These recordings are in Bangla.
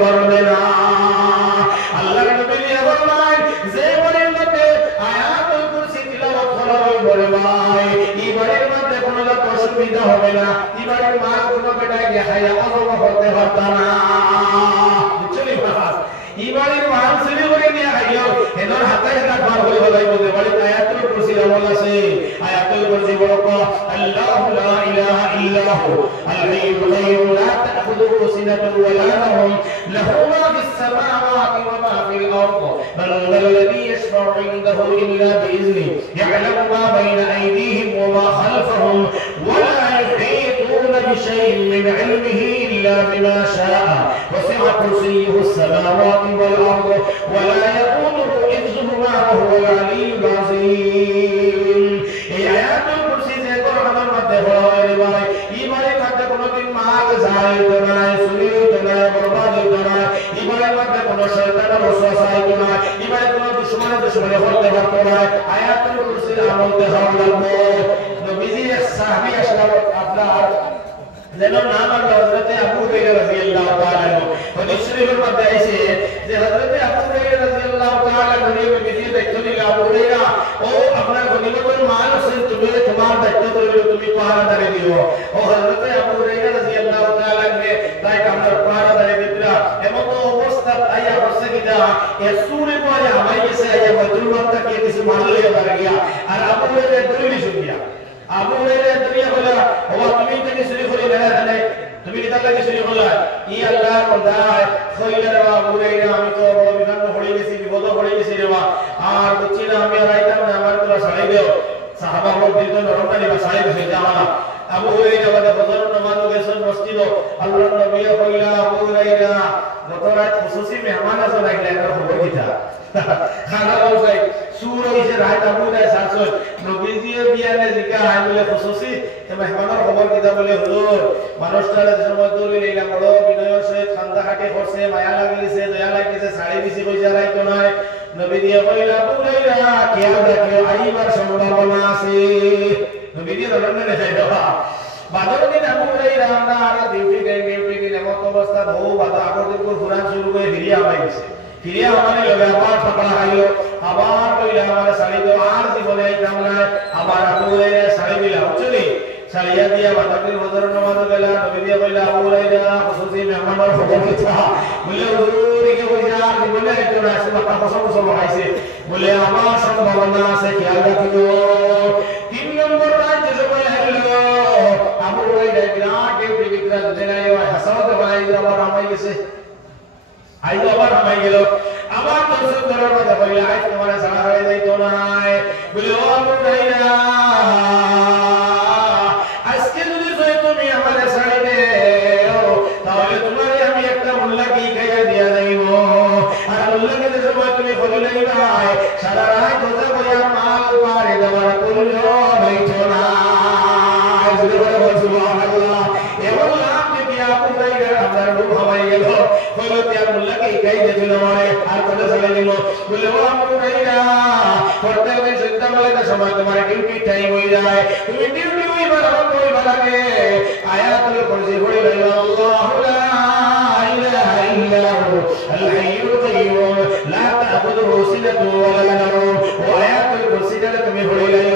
করবে না। আল্লাহর নবী বলেন যে বাড়ির মধ্যে আয়াতুল কুরসি তিলাওয়াত করা হবে ভাই, এই বাড়ির মধ্যে কোনো অসুবিধা হবে না। এই বাড়ির মা কোনো বেটায় গিয়ে হায়া অজমা করতে পারত না। বুঝলি বাস, এই বাড়ির মা ছেলে করে নিয়ে হাইও এদের হাতে হাতে পার হয়ে বলাই বলতে বাড়িতে আয়াতুল কুরসি আমল আছে। আয়াতুল কুরসি বড় আল্লাহু লা ইলাহা ইল্লাহু আল হাইয়ুল কাইয়্যুম লা তাখুযুহু সিনাতুন ওয়া লা নাওম লাহু মা ফিস সামাওয়াতি ওয়া মা ফিল আরদ মাল্লাযী ইয়াশফা'ু 'ইনদাহু ইল্লা বিইذنিহি ইয়া'লামু মা বাইনা আইদিহিম ওয়া মা খালফাহুম ওয়া লা يحيطون بشيء من علمه إلا بما شاء وسع كرسيه السماوات والأرض ولا يؤوده حفظهما وهو العلي العظيم. এই আয়াতুল কুরসি যে কোরআনের মধ্যে হয় ভাই, ইমানের মধ্যে কোনোদিন মাগ যায় তো না, চুরি তো না, বরবাদ তো না, ইমানের মধ্যে কোনো শয়তানের ওয়াসওয়াসা তো না, ইমানের কোনো দুশমনের দুশমনে হতে পারতো না। আয়াতুল কুরসির আমল দেওয়া লাগবে। নবীজি সাহাবী আসলাম আপনার যেন নাম আর হযরতে আবু হুরায়রা রাদিয়াল্লাহু তাআলা আনহু হাদিস শরীফের মধ্যে আছে যে হযরতে আবু হুরায়রা রাদিয়াল্লাহু তাআলা আনহু নবীজি দেখতে নিলেন, আবু হুরায়রা ও আপনার গনিমতের মাল আছে, তুমি তোমার দায়িত্ব ধরে তুমি পাহারাদারি দিও। ও হযরতে আবু হুরায়রা রাদিয়াল্লাহু তাআলা আনহু তাই আমরা পাহারাদারি দিতরা। এমন অবস্থা আইয়া হচ্ছে কিনা এ সুরে পরে আমায় গেছে আইয়া বাইতুল মাল থেকে কিছু মাল লইয়া দাঁড়া গিয়া আর আবু হুরায়রা দলিল শুনিয়া আবু হুরায়রা দুনিয়া বলা ও তুমি থেকে শুরু করে না জানে তুমি কি তার লাগে শুরু করলা ই আল্লাহর বান্দা কইলা আবু হুরায়রা আমি তো বড় বিধান পড়ে গেছি, বিপদ পড়ে গেছি রে মা, আর বুঝছি না আমি আর আইতাম না, আমার তোরা ছাড়াই দেও। সাহাবা বল দিল নরমালি বা ছাড়াই দিছে জামানা। আবু হুরায়রা বাদে ফজর নামাজ গেছেন মসজিদ, আল্লাহর নবী কইলা আবু হুরায়রা গত রাত খুশুসি মেহমান আছে লাগলে এর খবর দিতা খানা বসাই সুর হইছে রাত আবু হুরায়রা সারছল নবীজি বিয়ানে জিকা আই বলে খুশুসি তে মেহমানের খবর দিতা বলে হুজুর মানুষটারে সময় দূরে নিলাম বড় বিনয়ের সহিত খান্দা কাটে করছে, মায়া লাগিছে, দয়া লাগিছে, শাড়ি বেশি কইছে রাইতো নয়। নবীজি কইলা আবু হুরায়রা কিয়া দেখো আইবার সম্ভাবনা আছে। নবীজি রমজানে দেখাই দেবা বাদর দিন আবু হুরায়রা আমরা আর ডিউটি দিন এমন অবস্থা বহু বাদ আগর দিন কুরআন শুরু করে ফিরিয়া পাইছে। ফিরিয়া মানে লগে আবার ঠাপা আইলো, আবার কইলা আমার শাড়ি তো আর জীবনে এই কামলা আবার আবু হুরায়রা শাড়ি দিলা বুঝলি শাড়িয়া দিয়া বাদর হজর নামাজ গেলা। নবী দিয়া কইলা আবু হুরায়রা খুশুসি মেহমানের খবর দিতা বলে হুজুর কি কইরা জীবনে একটু রাসে মাথা কসম লাগাইছে বলে আমার সম্ভাবনা আছে খেয়াল রাখিও। 3 নম্বর রাত যে সময় হলো আবু হুরায়রা বিরাট ডিউটি বিক্রা দেনায় হাসাত বানাই আবার আমাই গেছে, আইলো আবার আমাই গেল, আবার দর্শক ধরার কথা কইলা আজ তোমার সারা হয়ে যাইতো না বলে ও আবু হুরায়রা আজকে যদি তুমি আমার ছাড়ি দেও তাহলে তোমারে আমি একটা মুল্লাকি খাইয়া দিয়া যাইব। আর মুল্লাকি যে সময় তুমি বলে নাই সারা রাত কথা কইয়া মাল পারে দেওয়ার করলো হইতো না। সুবহানাল্লাহ এমন লাভ যদি আবু হুরায়রা আপনার রূপ হয়ে গেল কইলো তার মুল্লাকি খাইয়ে দিল মানে আর কথা চলে দিল বলে ও আবু হুরায়রা পড়তে ওই সন্ধ্যাবেলার সময় তোমার ডিউটি টাইম হয়ে যায়, তুমি ডিউটি হই বরাবর কই লাগে আয়াতুল কুরসি পড়ে গেল আল্লাহু লা ইলাহা ইল্লাহু আল হাইয়ুল কাইয়্যুম লা তাখুযুহু সিনাতুন ওয়া লা নাওম। ও আয়াতুল কুরসিটা তুমি পড়ে গেল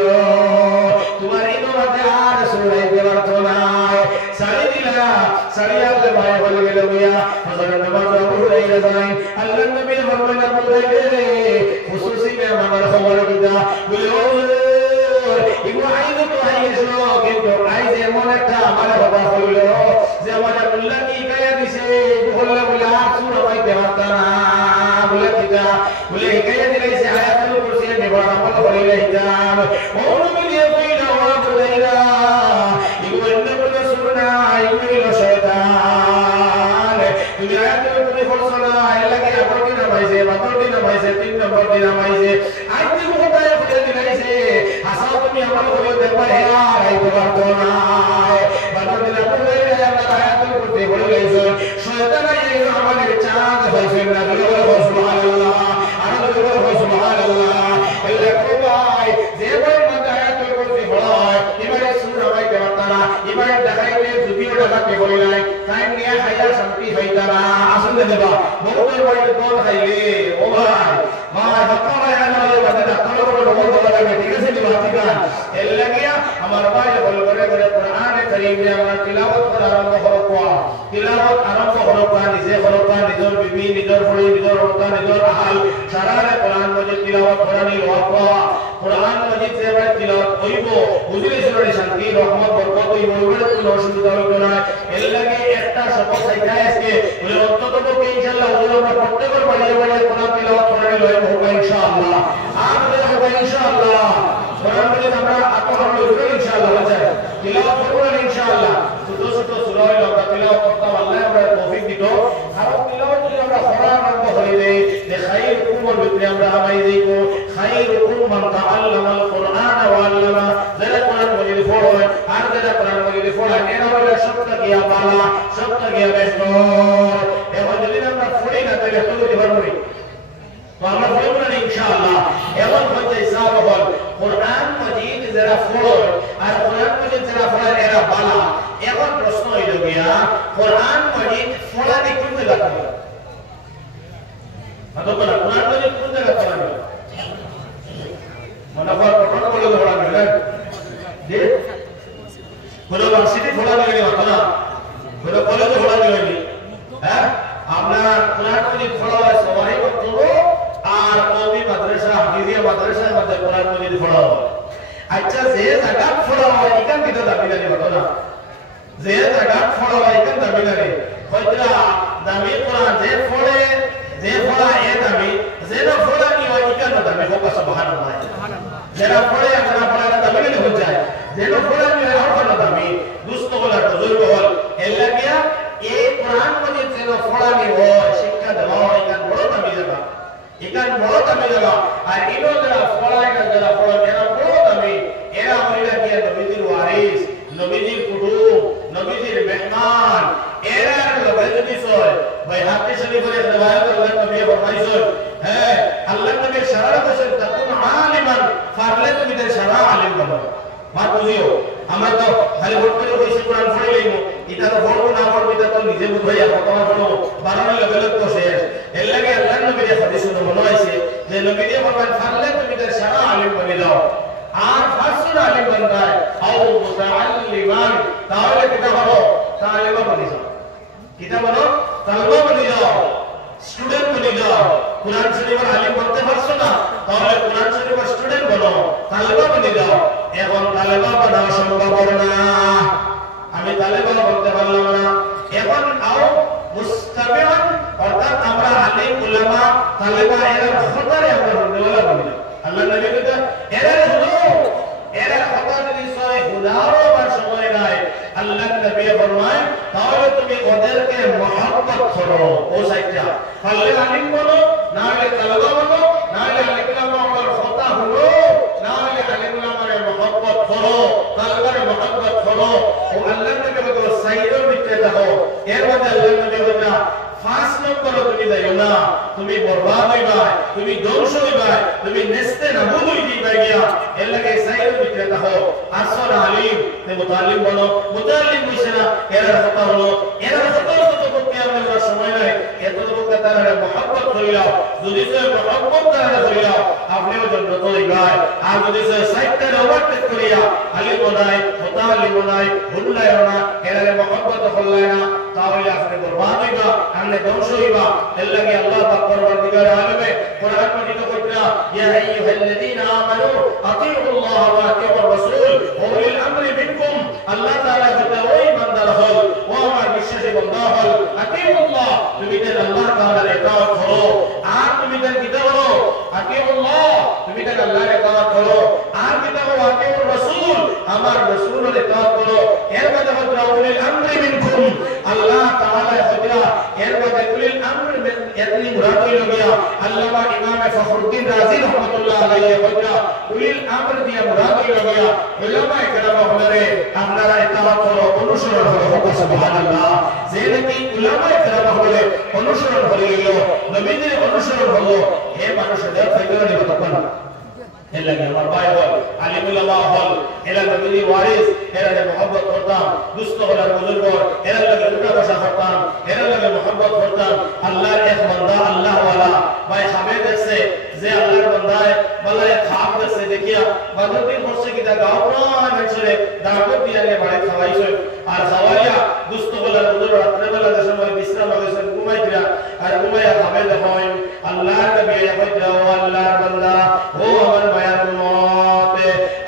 তোমার এই মধ্যে আর সুরাই দেওয়ার তো নাই। সারি দিলা সারিয়াতে ভাই বলে গেল মিয়া হযরত নামাজ আবু হুরায়রা যাই আল্লাহর নবী ফরমান আবু হুরায়রা খুশুসি মেহমানের খবর দিতা বলে ও ইগো আইলো তো আইছো কিন্তু আইজ এমন একটা আমার কথা হইল যে আমার আল্লাহ কি গায়া দিছে বললে বলে আর সুর পাইতে পারতা না বলে কিটা বলে গায়া দিলাইছে আয়াতুল কুরসি নেবার আমল করিলে হিজাব ও নবী দিয়ে কইলা ও আবু হুরায়রা ইগো এন্ড বলে সুরনা ইগো শয়তান তুমি আয়াতুল কুরসি পড়ছো না এর লাগে আপন দিন পাইছে বাতর দিন পাইছে 3 নম্বর দিন পাইছে আজ দিন কোথায় ফুটে দিলাইছে আসা তুমি আমার হয়ে দেখবা হে আর আইতে পারতো না বাতর দিন আপন হয়ে আমরা আয়াতুল কুরসি পড়ে গেছে শয়তান এই আমাদের চাঁদ হইছে না বলে সুবহানাল্লাহ আর বলে সুবহানাল্লাহ এলে কোবাই যে বই মধ্যে আয়াতুল কুরসি পড়ায় এবারে সূরা ভাই দেওয়া না এবারে দেখাইতে যদিও দেখাতে বলি নাই তাই নিয়ে হাইয়া শান্তি হইতা না আসুন দে দেবা বহুতের বাড়িতে কোন খাইলে ও ভাই ভাই বাক্কা ভাই আমাদের বাড়িতে ডাক্তার বড় বড় বড় লাগে ঠিক আছে কি বাতি গান এর লাগিয়া আমার ভাই বল করে করে কোরআনে কারীমে আমরা তিলাওয়াত করা আরম্ভ করব তিলাওয়াত আরম্ভ করব নিজে করব নিজের বিবি নিজের পড়ি নিজের ওটা নিজের আহাল সারারে কোরআন মজিদ তিলাওয়াত করানি হওয়া কোরআন মজিদ যে ভাই তিলাওয়াত কইব বুঝলে শুনে শান্তি রহমত বরকত হইব বলে কোনো অসুবিধা হবে না এর লাগে একটা শপথ চাইতে আজকে বলে অন্তত ইনশাআল্লাহ আমরা প্রত্যেকের বাড়ি বাড়ি কোরআন তিলাওয়াত করানি লয় হবে ইনশাআল্লাহ আমাদের হবে ইনশাআল্লাহ কোরআন মজিদ আমরা আত্মহরণ করব ইনশাআল্লাহ বাচ্চা তিলাওয়াত করব ইনশাআল্লাহ ছোট ছোট সূরা আমরা তিলাওয়াত করতে আল্লাহ আমরা তৌফিক দিত আর তিলাওয়াত যদি আমরা কোরআন আরম্ভ করে দেই যে খায়রুকুম এর ভিতরে আমরা আমাই দেব খায়রুকুম মান তাআল্লামাল কোরআন ওয়া আল্লামা যারা কোরআন মজিদ পড়ে আর যারা কোরআন মজিদ পড়ে এরা হলো সবটা গিয়া বালা সবটা গিয়া ব্যস্ত এবার যদি আমরা পড়ি না তাহলে তো দিতে পারবো না তো আমরা পড়ব না ইনশাআল্লাহ এমন হচ্ছে হিসাব হল কোরআন মজিদ যারা পড়ে আর কোরআন মজিদ যারা পড়ে এরা বালা এখন প্রশ্ন হইল গিয়া কোরআন মজিদ পড়া দি কোন জায়গা থেকে मतलब कुरान में जो पूर्ण जगह पढ़ा है मनफा पढ़ने वाले तो पढ़ा है दे बोलो यूनिवर्सिटी पढ़ा लगे बात ना बोलो कॉलेज पढ़ा लगे हैं अपना कुरान में जो पढ़ा है सवारी वक्त तो आर कौमी मदरसा हफीजिया मदरसा मतलब कुरान में जो पढ़ा है अच्छा जे जगह पढ़ा है इकन किधर दाबिला नहीं बात ना जे जगह पढ़ा है इकन दाबिला नहीं खोजरा दाबी कुरान जे पढ़े যে ফলা এ দাবি যেন ফলা নি হয় ইকান দাবি হোক সুবহানাল্লাহ যারা ফলে যারা ফলা দাবি নি হয়ে যায় যেন ফলা নি হয় আর দাবি দুস্ত বলা বুজুর্গ হল এলাকিয়া এই কোরআন মজিদ যেন ফলা নি হয় শিক্ষা দেওয়া হয় ইকান বড় দাবি জায়গা ইকান বড় দাবি জায়গা আর ইনো যারা ফলা এরা বড় দাবি এরা হইলা কি নবীজির ওয়ারিস নবীজির কুতুব নবীজির মেহমান এরা লগে যদি সয় ভাই হাতে শরীফের রিওয়ায়াত আল্লাহ নবী ফরমাইছেন হ্যাঁ আল্লাহ নবী শরআ করেছেন তাকুন আলিমান ফারলে তুমি তে শরআ আলিম বলো মার বুঝিও আমরা তো খালি ভোট করে কইছি কোরআন পড়ে লইমু এটা তো ভোট না পড়বি তা তো নিজে বুঝাইয়া তোমার পড়ো বানানো লেভেল তো শেষ এর লাগে আল্লাহ নবীর হাদিসে বলা হয়েছে যে নবী দিয়ে ফরমান ফারলে তুমি তে শরআ আলিম বলে দাও আর ফাসির আলিম বানায় আও মুতাআল্লিমান তাহলে কিতাব হলো তালিবা বলে যাও কিতাব হলো তালবা বনে যাও স্টুডেন্ট বনে যাও কুরআন শরীফের আলিম বনতে পারছো না তাহলে কুরআন শরীফের স্টুডেন্ট বনো তালবা বনে যাও এখন তালবা বনা সম্ভব না আমি তালবা বলতে পারলাম না এখন আও মুস্তামিআন অর্থাৎ আমরা আলিম উলামা তালবা এর খতরে আমরা বলা বলি আল্লাহ নবী কথা এরা খতর বিষয় হুদারও বার সময় নাই আল্লাহ নবী ফরমায় তাহলে তুমি ওদেরকে মহব্বত করো ও সাইজা তাহলে আলিম বলো না হলে তালবা বলো না হলে আলিম আমার কথা হলো না হলে আলিম আমার মহব্বত করো তালবার মহব্বত করো ও আল্লাহ নবী বলো সাইয়্যিদ বিতে দাও এর মধ্যে আল্লাহ নবী বলে ফার্স্ট নম্বর তুমি যাইও না তুমি বরবাদ হইবা তুমি ধ্বংস হইবা তুমি নেস্তে নাবুদ হইবা গিয়া এর লাগে সাইয়্যিদ বিতে দাও আসর আলিম তে মুতাল্লিম বলো মুতাল্লিম হইছে না এর কথা হলো এর কথা তো করতে আমরা সময় নাই এত লোক তারা মহব্বত করিয়া যদি সে মহব্বত তারা করিয়া আপনিও জন্নত হইবা আর যদি সে সাইয়্যিদ ওভারটেক করিয়া আলিম বনাই মুতাল্লিম বনাই ভুললাই না এর মহব্বত করলাই না তাহলে আপনি বরবাদ হইবা আপনি ধ্বংস হইবা এর লাগে আল্লাহ পাক পরবর্তীকার আলমে কোরআন মজিদ কইরা ইয়া আইয়ুহাল্লাযীনা আমানু আতিউল্লাহ ওয়া আতিউর রাসূল ওয়া উলিল আমরি মিনকুম আল্লাহ তাআলা বলে ওই বান্দারা হল ও আমার বিশ্বাসী বান্দা হল আতিউল্লাহ তুমি যে আল্লাহ তাআলার ইতাআত করো আর তুমি যে কিতাব করো আতিউল্লাহ তুমি যে আল্লাহর ইতাআত করো আর কিতাব আতিউর রাসূল আমার রাসূলের ইতাআত করো এর মধ্যে হল উলিল আমরি মিনকুম আল্লাহ তাআলা হযরা এর মধ্যে উলিল আমরি মিন এতনি মুরাদ হইল গিয়া আল্লামা ইমাম ফখরুদ্দিন রাজি রাহমাতুল্লাহ আলাইহি হযরা উলিল আমর দিয়া মুরাদ হইল গিয়া উলামা কেরাম হলে আপনারা ইতাআত করো অনুসরণ করো সুবহানাল্লাহ যে নাকি উলামা কেরাম হলে অনুসরণ হইল নবীদের অনুসরণ হলো হে মানুষদের ফায়দা নিব তখন এর লাগে আমার ভাই হল আলিমুল আল্লাহ হল এরা নবীর ওয়ারিস এরা মোহাম্মত করতাম দুস্থ হলার বুজুর্গ এরা লাগে উঠা বসা করতাম এরা লাগে মোহাম্মত করতাম আল্লাহর এক বান্দা আল্লাহ ওয়ালা ভাই হামে দেখছে যে আল্লাহর বান্দায় বলে খাপ দেখছে দেখিয়া বাদরদিন করছে কি দা গাও প্রাণ হইছে দাঁড়ো দিয়ালে বাড়ি খাওয়াইছে আর খাওয়াইয়া দুস্থ হলার বুজুর্গ রাত্রে বেলা যে সময় বিশ্রাম হইছে ঘুমাইতিরা আর ঘুমাইয়া খাবে দেখেন আল্লাহর নবী কইরা ও আল্লাহর বান্দা ও আমার মায়ার উম্মত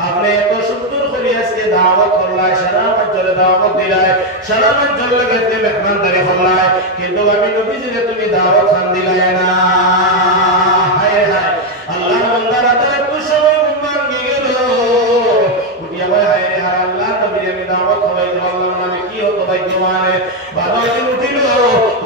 আপনি এত সুন্দর করে আজকে দাওয়াত করলাই সারা মঞ্চলে দাওয়াত দিলাই সারা মঞ্চল লাগতে মেহমানদারি করলাই কিন্তু আমি নবীজিরে তুমি দাওয়াত খান দিলাই না হায় হায় আল্লাহর বান্দারা তো একটু সময় ঘুম ভাঙি গেল উঠিয়া ভাই হায় রে হায় আল্লাহর নবীরে আমি দাওয়াত খাওয়াইতে পারলাম না আমি কি হতো ভাই তোমারে বাদদিন উঠিল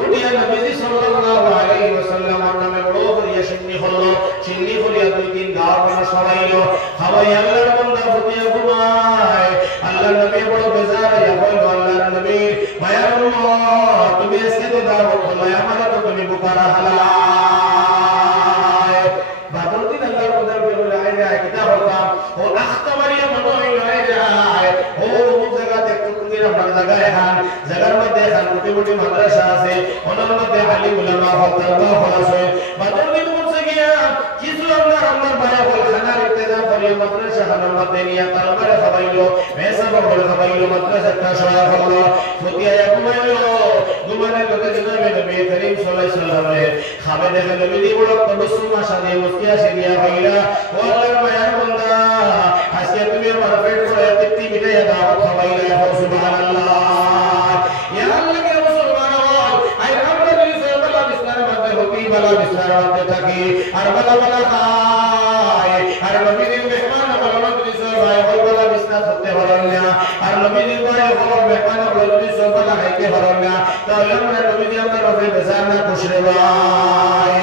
উঠিয়া নবীজি সাল্লাল্লাহু আলাইহি ওয়াসাল্লামের নামে বড় করিয়া সিন্নি হলো সিন্নি করিয়া দুই তিন গাওয়ার মানুষ সবাইলো খাওয়াই আল্লাহর বান্দা ফুটিয়া ঘুমায় আল্লাহর নবী বড় বেজার হইয়া বলল আল্লাহর নবী মায়ার উম্মত তুমি আজকে তো দাওয়াত খাওয়াই আমারে তো তুমি বুকারা হালায় বাদদিন আল্লাহর বান্দা বলে আয় যায় কিতা হতাম ও আখতা মারিয়া মনে হইল আয় যায় ও জায়গাতে কুতুবির আমরা জায়গায় হান জায়গার মধ্যে হান মোটি মোটি মাদ্রাসা আছে ওনার মধ্যে আলিম উলামা হতাল্লাহ আছে বাদদিন বলছে গিয়া কিছু আমার ভাই বল খানার ইন্তজাম করিয়া মাদ্রাসা খানার মধ্যে নিয়া তালবারে খাওয়াইলো মেসাবা বলে খাওয়াইলো মাদ্রাসাটা সরা হলো ফুটিয়া ঘুমাইলো ঘুমানোর লোকে জনাবে নবী করিম সাল্লাল্লাহু আলাইহি ওয়াসাল্লাম খাবে দেখে নবী বড় তবসুম আশা দিয়ে মুস্কিয়া সিদিয়া হইলা ও আল্লাহর মায়ার বান্দা আজকে তুমি আমার পেট ভরে তৃপ্তি মিটাইয়া দাও খাওয়াইলা সুবহানাল্লাহ ইয়া আল্লাহ কে মুসলমান আই আমরা যদি সবালা বিসনার মধ্যে হবি বালা বিসনার মধ্যে থাকি আর বালা বালা খায় আর নবীর মেহমান বললো যদি সবাই বালা বিসনার হতে হরন না আর নবীর ভাই বড় মেহমান বললো যদি সবালা খাইতে হরন না তাহলে আমরা নবীজি আমরা রবে বেজার না খুশরে ভাই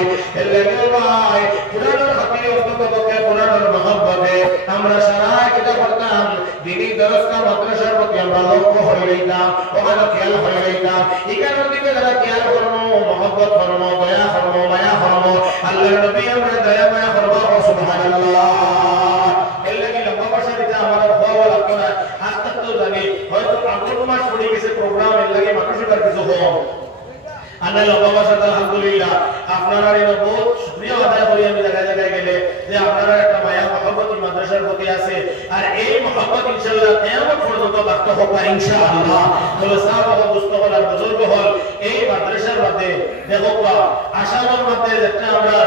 এলে ভাই পুরানোর খাতিরে অন্ততপক্ষে পুরানোর মহব্বতে আমরা সারা কিতাব পড়তাম দিনই দরসটা মাদ্রাসার প্রতি আমরা লক্ষ্য হয়ে রইতাম ওখানে খেয়াল হয়ে রইতাম এখানের দিকে যারা খেয়াল করবো মহব্বত করবো দয়া করবো মায়া করবো আল্লাহর নবী আমরা দয়া মায়া করবো সুবহানাল্লাহ এলে কি লম্বা ভাষা দিতে আমার ভালো লাগতো না আস্তে আস্তে লাগে হয়তো আগের মাস পড়ে গেছে প্রোগ্রাম এর লাগে মানুষের কিছু হোক আল্লাহ লম্বা ভাষা আলহামদুলিল্লাহ আপনারা এর বহুত শুকরিয়া আদায় করি আমি জায়গায় জায়গায় গেলে যে আপনারা একটা মায়া মহব্বত মাদ্রাসার প্রতি আছে আর এই মহব্বত ইনশাআল্লাহ কিয়ামত পর্যন্ত বাকি হবে ইনশাআল্লাহ বলে সাহাবা মুস্তাফা আর বুজুর্গ হল এই মাদ্রাসার মধ্যে দেখো আশার মধ্যে একটা আমরা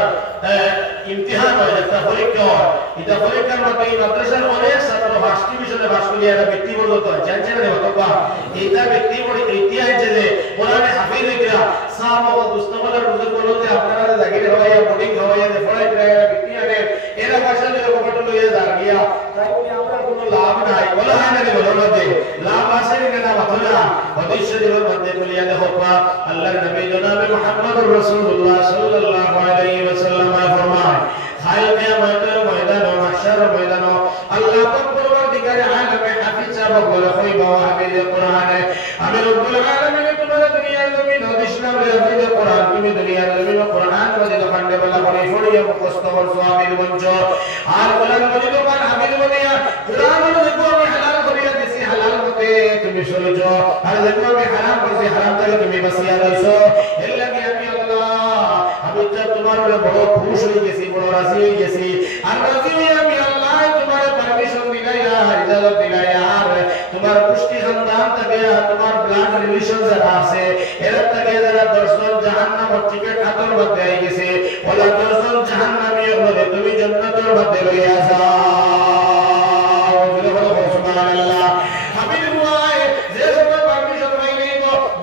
ইমতিহান হয় একটা পরীক্ষা হয় এটা পরীক্ষার মধ্যে এই মাদ্রাসার অনেক ছাত্র ফার্স্ট ডিভিশনে পাস করে একটা ব্যক্তি পর্যন্ত জানছেন না বাবা এইটা ব্যক্তি পড়ে ইতিহাস যে কোরআনে হাফিজ হইরা সাহাবা মুস্তাফা আর বুজুর্গ হল যে আপনারা জাগিরে হইয়া বোর্ডিং হইয়া যে পড়াই করে ব্যক্তি আগে এরা ভাষা দিয়ে কত লইয়া যা গিয়া তাই আমরা কোনো লাভ নাই বলা হয় না বলো মধ্যে লাভ আছে না মাথা হাদিস শরীফের মধ্যে বলিয়া দেখো আল্লাহর নবী জনাবে মুহাম্মদুর রাসূলুল্লাহ সাল্লাল্লাহু আলাইহি ওয়াসাল্লাম ফরমায় হায় কিয়ামতের ময়দান ও মাহশারের ময়দান আল্লাহ পাক পরবর্তীকার আলামে হাফিজ সাহেব বলে কইবা হাফিজ কোরআনে আমি রব্বুল আলামিন তোমার দুনিয়ার জমিন ইসলাম রে হাফিজ কোরআন তুমি দুনিয়ার জমিন কোরআন মজিদ খন্ডে বলা করে পড়িয়া মুখস্থ করছো আমি বঞ্চ আর কোরআন মজিদ কোরআন হাফিজ বলিয়া কোরআন মজিদ আমি হালাল করিয়া দিছি হালাল মতে তুমি শুনছো আর দেখো আমি হারাম করছি হারাম থেকে তুমি বাঁচিয়া রইছো এর লাগি আমি আল্লাহ আমি তোমার বড় খুশ হয়ে গেছি বড় রাজি হয়ে গেছি আর রাজি হয়ে আমি আল্লাহ তোমার পারমিশন দিলাইয়া ইজাজত দিলাইয়া আর তোমার পুষ্টি সন্তান থেকে তোমার ব্লাড রিলেশন যারা আছে এর থেকে যারা দর্শন জাহান্নামের টিকিট হাতের মধ্যে আই গেছে ওলা দর্শন জাহান্নামী হলে তুমি জান্নাতের মধ্যে লইয়া যাও সুবহানাল্লাহ আমি ভাই যে সময় পারমিশন পাইলেই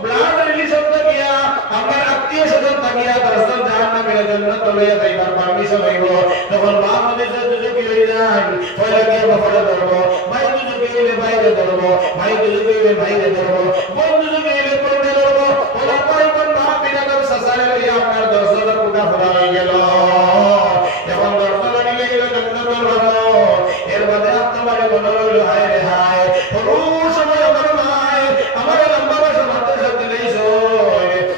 ব্লাড রিলেশন থাকিয়া আমার আত্মীয় স্বজন থাকিয়া দর্শন জাহান্নামের জান্নাত লইয়া যাইবার পারমিশন হইব তখন বাপ দেশে দুজকি হই যায় পয়লা কি বাপরে ধরবো ভাই দুজকি হইলে বাইরে ধরবো ভাই দুজকি হইলে বাইরে ধরবো বোন দুজকি হইলে কোনে ধরবো ওলা পাই কোন বাপ বিনাদর সাসারে লইয়া আপনার দর্শনের কোটা ফোড়া হয়ে গেল এখন দর্শন নিলে গেল জান্নাতের ভালো এর মধ্যে আত্মবারে মনে হইল হায় রে হায় পুরো সময় আমার মায় আমার লম্বা ভাষা মাত্র শব্দ লইছো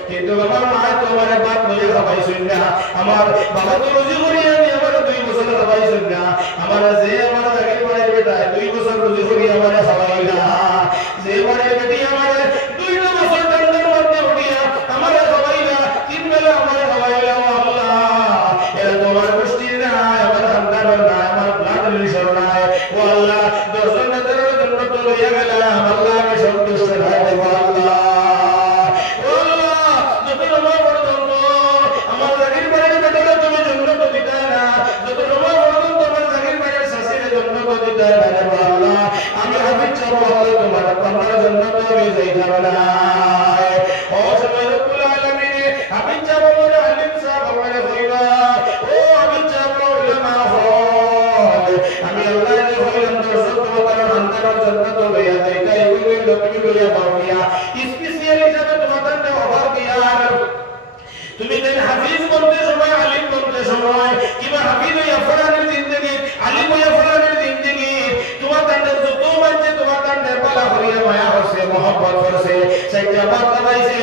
কিন্তু আমার মায় তো আমার বাপ লইয়া খাইছুন না আমার বাবা তো রুজি করিয়া নি আমার দুই বছর খাওয়াইছেন না আমার যে আমার আগে বাড়ির বেটা 2 বছর রুজি করি আমার খাওয়াই না যে বাড়ির বেটি আমার 2 বছর দণ্ডের মধ্যে উঠিয়া আমার খাওয়াই না 3 বেলা আমার খাওয়াই না আল্লাহ এরা তোমার গোষ্ঠীর না আমার সন্তানের না আমার ব্লাড রিলেশন না ও আল্লাহ 10 জনের জন্য তো লইয়া গেলাম আল্লাহ আমি সন্তুষ্ট হয়ে দেব আল্লাহ ও আল্লাহ যত রমা পর্যন্ত আমার জাগির বাড়ির বেটারে তুমি জন্য তো দিতা না যত রমা পর্যন্ত আমার জাগির বাড়ির শাশুড়ির জন্য তো দিতা না রে আল্লাহ আমি হাফিজ চাবো আল্লাহ তোমার তোমার জন্য তো আমি যাইতাম না ও সময় রব্বুল আলামিন হাফিজ চাবো বড় আলিম সাহেব আমারে কইবা ও হাফিজ চাবো উলামা হল আমি আল্লাহ রে কইলাম দর্শক তোমার অন্তর জন্য তো লইয়া যাইতা এগুলো লোকটি লইয়া পাওয়া স্পেশাল হিসাবে তোমাদের নে অভাব দিয়া তুমি দেন হাফিজ বলতে সময় আলিম বলতে সময় কিবা হাফিজ হইয়া ফরানের জিন্দেগি আলিম হইয়া ফরানের জিন্দেগি তোমার তান্ডে যত বাচ্চা তোমার তান্ডে পালা করিয়া মায়া হচ্ছে মোহাম্মত করছে সেইটা বাদ পাইছে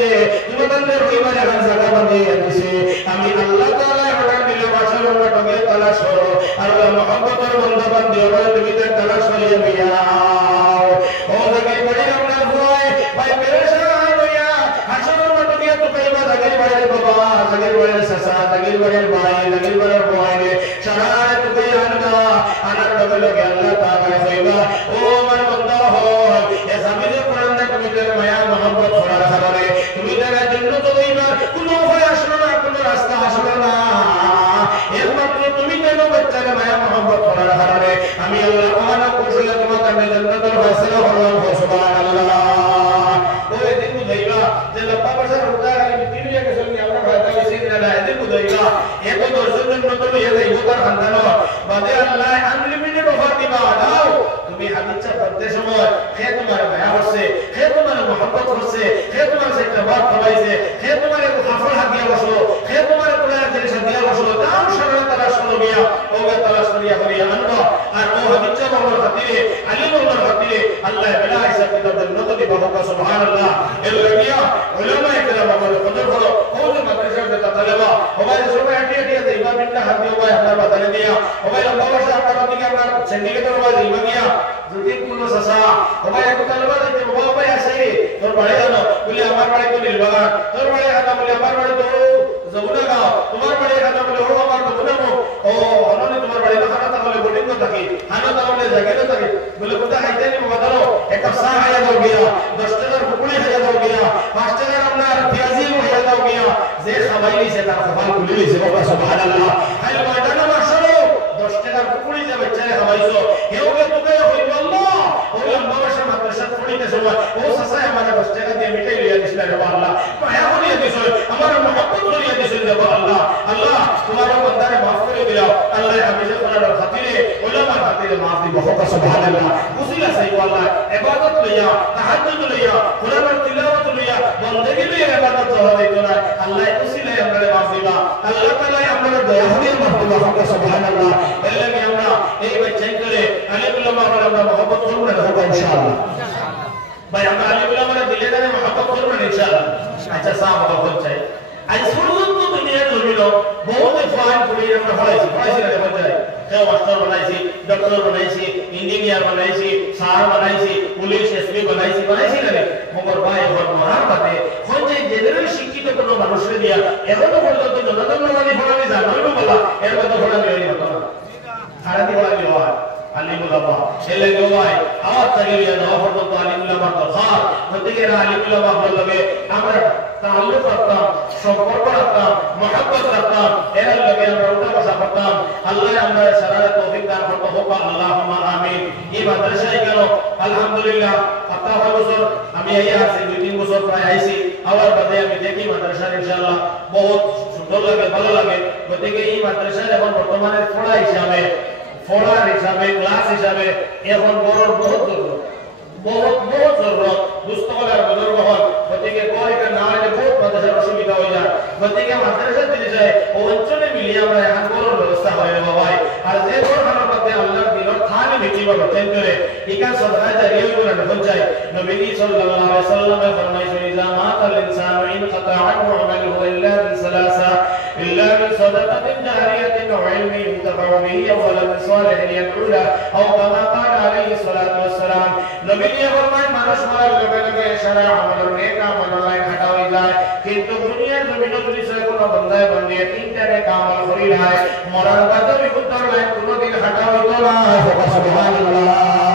তোমার তান্ডে রইবা এখন জায়গা বানিয়ে দিছে আমি আল্লাহ তাআলা অর্ডার দিলে বাসার টকে তালাশ করো আর মোহাম্মতের বন্ধা বান্ধি ওরা তুমি তার তালাশ করিয়া মিয়াও ও জায়গা বড়ি আমরা ভয় ভাই পেরেশান হইয়া হাসরের মাঠে তো কইবা জায়গা বাইরে বাবা জাগির বাড়ির চাচা জাগির বাড়ির ভাই জাগির বাড়ির বোন সারা তুই আনবা আনার লগে আল্লাহ তাআলা কইবা ও আমার বান্দা হল এ জামিনে কোরআন দে তুমি তোর মায়া মোহাম্মত করার কারণে তুমি তার জন্য তো কইবা কোনো ভয় আসলো না কোনো রাস্তা আসলো না একমাত্র তুমি কেন বাচ্চারে মায়া মোহাম্মত করার কারণে আমি আল্লাহ কোরআন কইলে তোমার কাছে জান্নাতের ফয়সালা করলাম সুবহানাল্লাহ ও এদিন বুঝাইবা যে লম্বা বছর রোজা রাখি তিনটা কে সঙ্গে আমরা ভাতা হইছে না এদিন বুঝাইবা এত দর্শনের মত লইয়া যাইব তার সন্তান বাদে আল্লাহ আনলিমিটেড অফার দিবা দাও তুমি হাদিসা পড়তে সময় কে তোমার মায়া করছে কে তোমার মোহাম্মত করছে কে তোমার সেটা বাদ খাওয়াইছে কে তোমার এক হাফল হাদিয়া বসলো কে তোমার কোরআন জিনিস দিয়া বসলো দাও সারা তারা শুনো গিয়া ওকে তারা শুনিয়া করিয়া আনবা আর ও হাদিসা বাবার খাতিরে আলিম বাবার খাতিরে আল্লাহ বিলা হিসাব কিতাব জান্নাত দিবা সুবহানাল্লাহ এর লাগিয়া উলামা ইকরাম আমার কদর হলো ও যে মাদ্রাসা তে তালেবা ওবাই সবাই হাটিয়া দিয়া দেবা বিল্লাহ হাদিয়া ওবাই আপনার বাতালে দিয়া ওবাই বাবা আপনার দিকে আপনার সিন্ডিকেটের ওবাই দিবা গিয়া যদি কোনো সাসা ওবাই এক তালেবা দিতে ওবাই আসে তোর বাড়ি জানো বলি আমার বাড়ি তো নীলবাগান তোর বাড়ি হাতা বলি আমার বাড়ি তো যমুনা গাঁও তোমার বাড়ি হাতা বলি ও আমার যমুনা ও অননি তোমার বাড়ি হাতা তাহলে বোর্ডিং তো থাকি হানা তাহলে জায়গাতে থাকি বলে কোথা খাইতে নি বদলো একটা চা খাইয়া দাও গিয়া 10 টাকার পুকুরি খাইয়া দাও গিয়া 5 টাকার আপনার পেঁয়াজি খাইয়া দাও গিয়া যে খাবাই নিছে তার কপাল খুলে নিছে বাবা সুবহানাল্লাহ হাই ময়দানে মাসলো 10 টাকার পুকুরি যে বাচ্চারে খাওয়াইছো হেওকে তোকে হইল আল্লাহ ও লম্বা বর্ষা মাদ্রাসা পড়িতে সময় ও সাসায় আমার 10 টাকা দিয়ে মিটাই লইয়া দিছিল রে আল্লাহ পায়া হইয়া দিছো আমার মোহাম্মত করিয়া দিছিল রে আল্লাহ আল্লাহ তোমার বান্দারে maaf করে দিও আল্লাহ হাফিজে কোরআনের খাতিরে উলামার খাতিরে maaf দিব সুবহানাল্লাহ বুঝিলা সাইব আল্লাহ ইবাদত লইয়া তাহাজ্জুদ লইয়া কোরআনের তিলাওয়াত লইয়া বندگی লইয়া ইবাদত জহর দিতো না আল্লাহ বুঝিলা আমারে maaf দিবা আল্লাহ তাআলা আমারে দয়া করে maaf দিবা সুবহানাল্লাহ এর লাগি আমরা এই বাচ্চাই করে আলিম উলামা আমরা mohabbat করব না ইনশাআল্লাহ ভাই আমরা আলিম উলামার দিলে জানে mohabbat করব না ইনশাআল্লাহ আচ্ছা সাহাবা বল চাই আজ পর্যন্ত দুনিয়ার জমিন বহুত ফাইন করে আমরা পড়াইছি না বাচ্চারা কেউ মাস্টার বানাইছি ডক্টর বানাইছি ইঞ্জিনিয়ার বানাইছি স্যার বানাইছি পুলিশ এসপি বানাইছি না রে মগর ভাই ওর মরার বাদে কোন যে জেনারেল শিক্ষিত কোনো মানুষের দিয়া এখনো পর্যন্ত জনগণ মানে পড়ানি জানো বলা এর মধ্যে পড়ানি হয়নি হতো না সারা দি পড়ানি হয় আলিমুল উলামা এলে গোবাই আওয়াজ চালিয়ে দাও পর্যন্ত আলিমুল উলামা দরকার প্রত্যেকে আলিমুল উলামা হলবে আমরা তাআল্লুক রাখতাম সম্পর্ক রাখতাম মহব্বত রাখতাম এর লগে আমরা উল্টা কথা করতাম আল্লাহ আমরা সারা তৌফিক দান করতে হোক আল্লাহুম্মা আমিন এই মাদ্রাসায় গেল আলহামদুলিল্লাহ ৫৭ বছর আমি এই আছি ২-৩ বছর প্রায় আইছি আবার বাদে আমি দেখি মাদ্রাসা ইনশাআল্লাহ বহুত সুন্দর লাগে ভালো লাগে গতিকে এই মাদ্রাসায় এখন বর্তমানে পড়ার হিসাবে ক্লাস হিসাবে এখন বড় বহুত জরুরত দুস্থকলের বুজুর্গ হল গতিকে গরিকে না হলে বহুত মাদ্রাসার অসুবিধা হয়ে যায় গতিকে মাদ্রাসা দিলে যায় ও অঞ্চলে মিলিয়ে আমরা এখন বড় ব্যবস্থা হয় বাবাই আর যে বড় খানার মধ্যে আল্লাহ দিলর থানে বেটি বা বচন করে ইকা সদকা জারিয়া করে নবন চাই নবী সাল্লাল্লাহু আলাইহি ওয়াসাল্লাম ফরমাইছেন ইজা মাতাল ইনসানু ইন কাতাআহু আমালুহু ইল্লা min সালাসা ইল্লা min সাদাকাতিন জারিয়াতিন ওয়া ইলমিন ইনতাফা يدعو به ولد صالح يدعو له أو كما قال عليه الصلاة والسلام নবী ফরমান মানুষ মরার লগে লগে সারা আমলের নেক আমল লাইন হাঁটা হয়ে যায় কিন্তু দুনিয়ার জমিনে যদি সে কোনো বান্দায় বান্দিয়ে তিনটা নেক আমল করি নাই মরার বাদে বিকুত্তর লাইন কোনোদিন হাঁটা হইতো না সুবহানাল্লাহ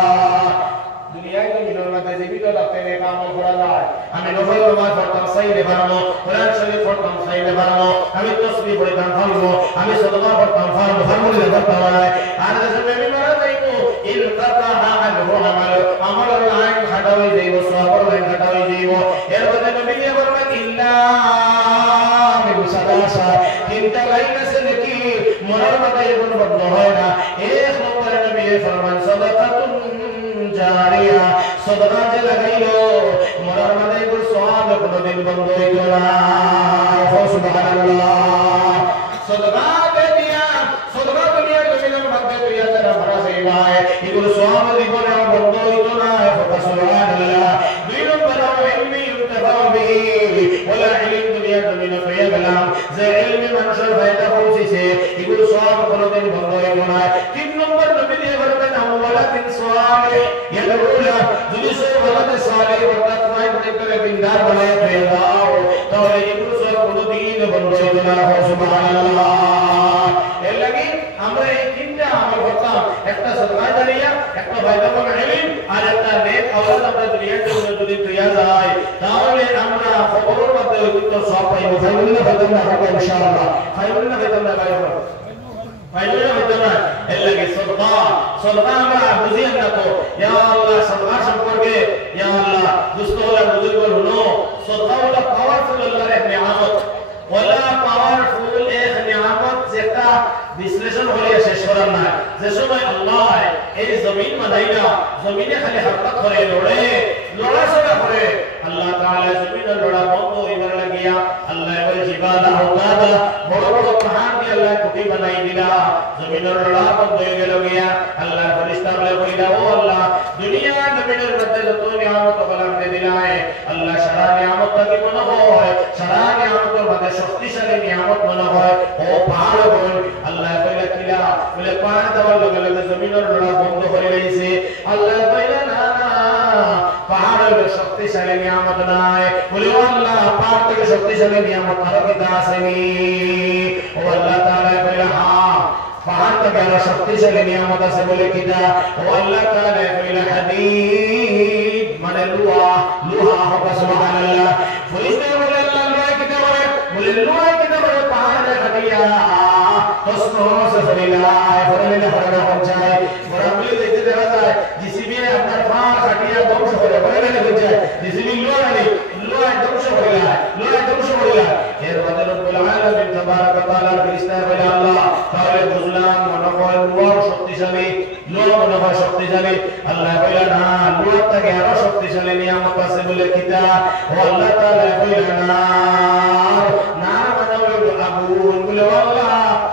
দুনিয়ায় জমিনের মধ্যে জীবিত রাখতে নেক আমল করা যায় আমি নফল নামাজ পড়তাম সাইলে বানানো কোরআন শরীফ পড়তাম সাইলে বানানো আমি তাসবিহ পড়তাম ফারমো আমি সাদকা পড়তাম ফারমো ফারমুলে পড়তাম আর যখন আমি মারা যাইতো ইলতাতা আনহু আমল লাইন হাঁটা হয়ে যাইব সওয়াব লাইন হাঁটা হয়ে যাইব এর মধ্যে নবী বলেন ইল্লা বিসাদাসা তিনটা লাইন আছে নাকি মরার মাথায় কোনো বন্ধ হয় না এক নম্বরে নবী ফরমান সাদাকাতুন জারিয়া সাদাকা যে লাগাইলো মরার মাথায় কোনো সওয়াব কোনোদিন বন্ধ হইতো না সুবহানাল্লাহ সাদাকা দিয়া সাদাকা দুনিয়ার জমিনের মধ্যে তুইয়া যারা ভরা যাইবায় এগুলো সওয়াব জীবনে বন্ধ হইতো না সুবহানাল্লাহ দুই নম্বর ইলমি ইউতাবাবি ওয়ালা ইলম দুনিয়ার জমিনে পেয়ে গেলাম যে ইলমি মানুষের ফায়দা পৌঁছেছে এগুলো সওয়াব কোনোদিন বন্ধ হইতো না তিন নম্বর নবী দিয়ে বলবেন ওয়ালাদিন সালিহ ইয়াদউলা যদি সে ওয়ালাদ সালিহ অর্থাৎ তোমায় করে বিন্দার বানায় পেয়ে দাও তাহলে এগুলো সব কোনোদিন বন্ধ হইতো না সুবহানাল্লাহ এর লাগি আমরা এই তিনটা আমল করতাম একটা সাদকা জারিয়া একটা ফায়দামন্দ ইলম আর একটা নেক আওয়াজ আমরা দুনিয়ার জন্য যদি তৈরি যায় তাহলে আমরা খবরের মধ্যে উত্তর সব পাইব ফাইলুল্লাহ ফায়দামন্দ হবে ইনশাআল্লাহ ফাইলুল্লাহ ফায়দামন্দ পাইব ফাইলুল্লাহ ফায়দামন্দ এর লাগি সাদকা আমরা বুঝিয়ে না তো ইয়া আল্লাহ সাদকা সম্পর্কে ইয়া আল্লাহ দুস্তওয়ালা বুজুর্গ হলো সাদকা হলো পাওয়ারফুল আল্লাহর এক নিয়ামত ওয়ালা পাওয়ারফুল এক নিয়ামত যেটা বিশ্লেষণ হলে শেষ করার না যে সময় আল্লাহ এই জমিন বানাইলা জমিনে খালি হারকত করে লড়াচড়া করে আল্লাহ তাআলা জমিনের লড়া বন্ধ হইবার লাগিয়া আল্লাহ বলে জিবালা আওতাদা বড় বড় পাহাড় দিয়ে আল্লাহ কুটি বানাই দিলা জমিনের লড়া বন্ধ হয়ে গেল গিয়া আল্লাহ ফেরেশতা বলে কইলা ও আল্লাহ দুনিয়া জমিনের মধ্যে যত নিয়ামত বানাতে দিলায় আল্লাহ সারা নিয়ামত কি মনে হয় সারা নিয়ামতের মধ্যে শক্তিশালী নিয়ামত মনে হয় ও পাহাড় বল আল্লাহ কইলা কিলা বলে পাহাড় দেওয়ার লগে লগে জমিনের লড়া বন্ধ করে দিয়েছে আল্লাহ কইলা না পাহাড়ের শক্তিশালী নিয়ামত নাই বলে আল্লাহ পাহাড় থেকে শক্তিশালী নিয়ামত আর কি আসেনি ও আল্লাহ তাআলা কইলা হ্যাঁ পাহাড় থেকে আর শক্তিশালী নিয়ামত আছে বলে কিটা ও আল্লাহ তাআলা কইলা হাদিদ মানে লোহা হবে সুবহানাল্লাহ ফরিস্তা বলে আল্লাহ লোহা কিটা বলে লোহা কিটা বলে পাহাড়ে হাদিয়া তসনো সে ফরিলা ফরিলা ফরনা পৌঁছায় বরাবলি দেখতে দেখা যায় জিসিবি আপনার পাহাড় হাদিয়া ধ্বংস করে ফরিলা পৌঁছায় জিসিবি লোহা ধ্বংস করে এর মধ্যে রব্বুল আলামিন তাবারাক ওয়া তাআলা ফেরেশতা বলে আল্লাহ তাহলে বুঝলাম মনে হয় লোহা শক্তিশালী আল্লাহ বলে না লোহা থেকে আরো শক্তিশালী নিয়ামত আছে বলে কিতা ও আল্লাহ তাআলা বলে না মানে হলো আগুন বলে আল্লাহ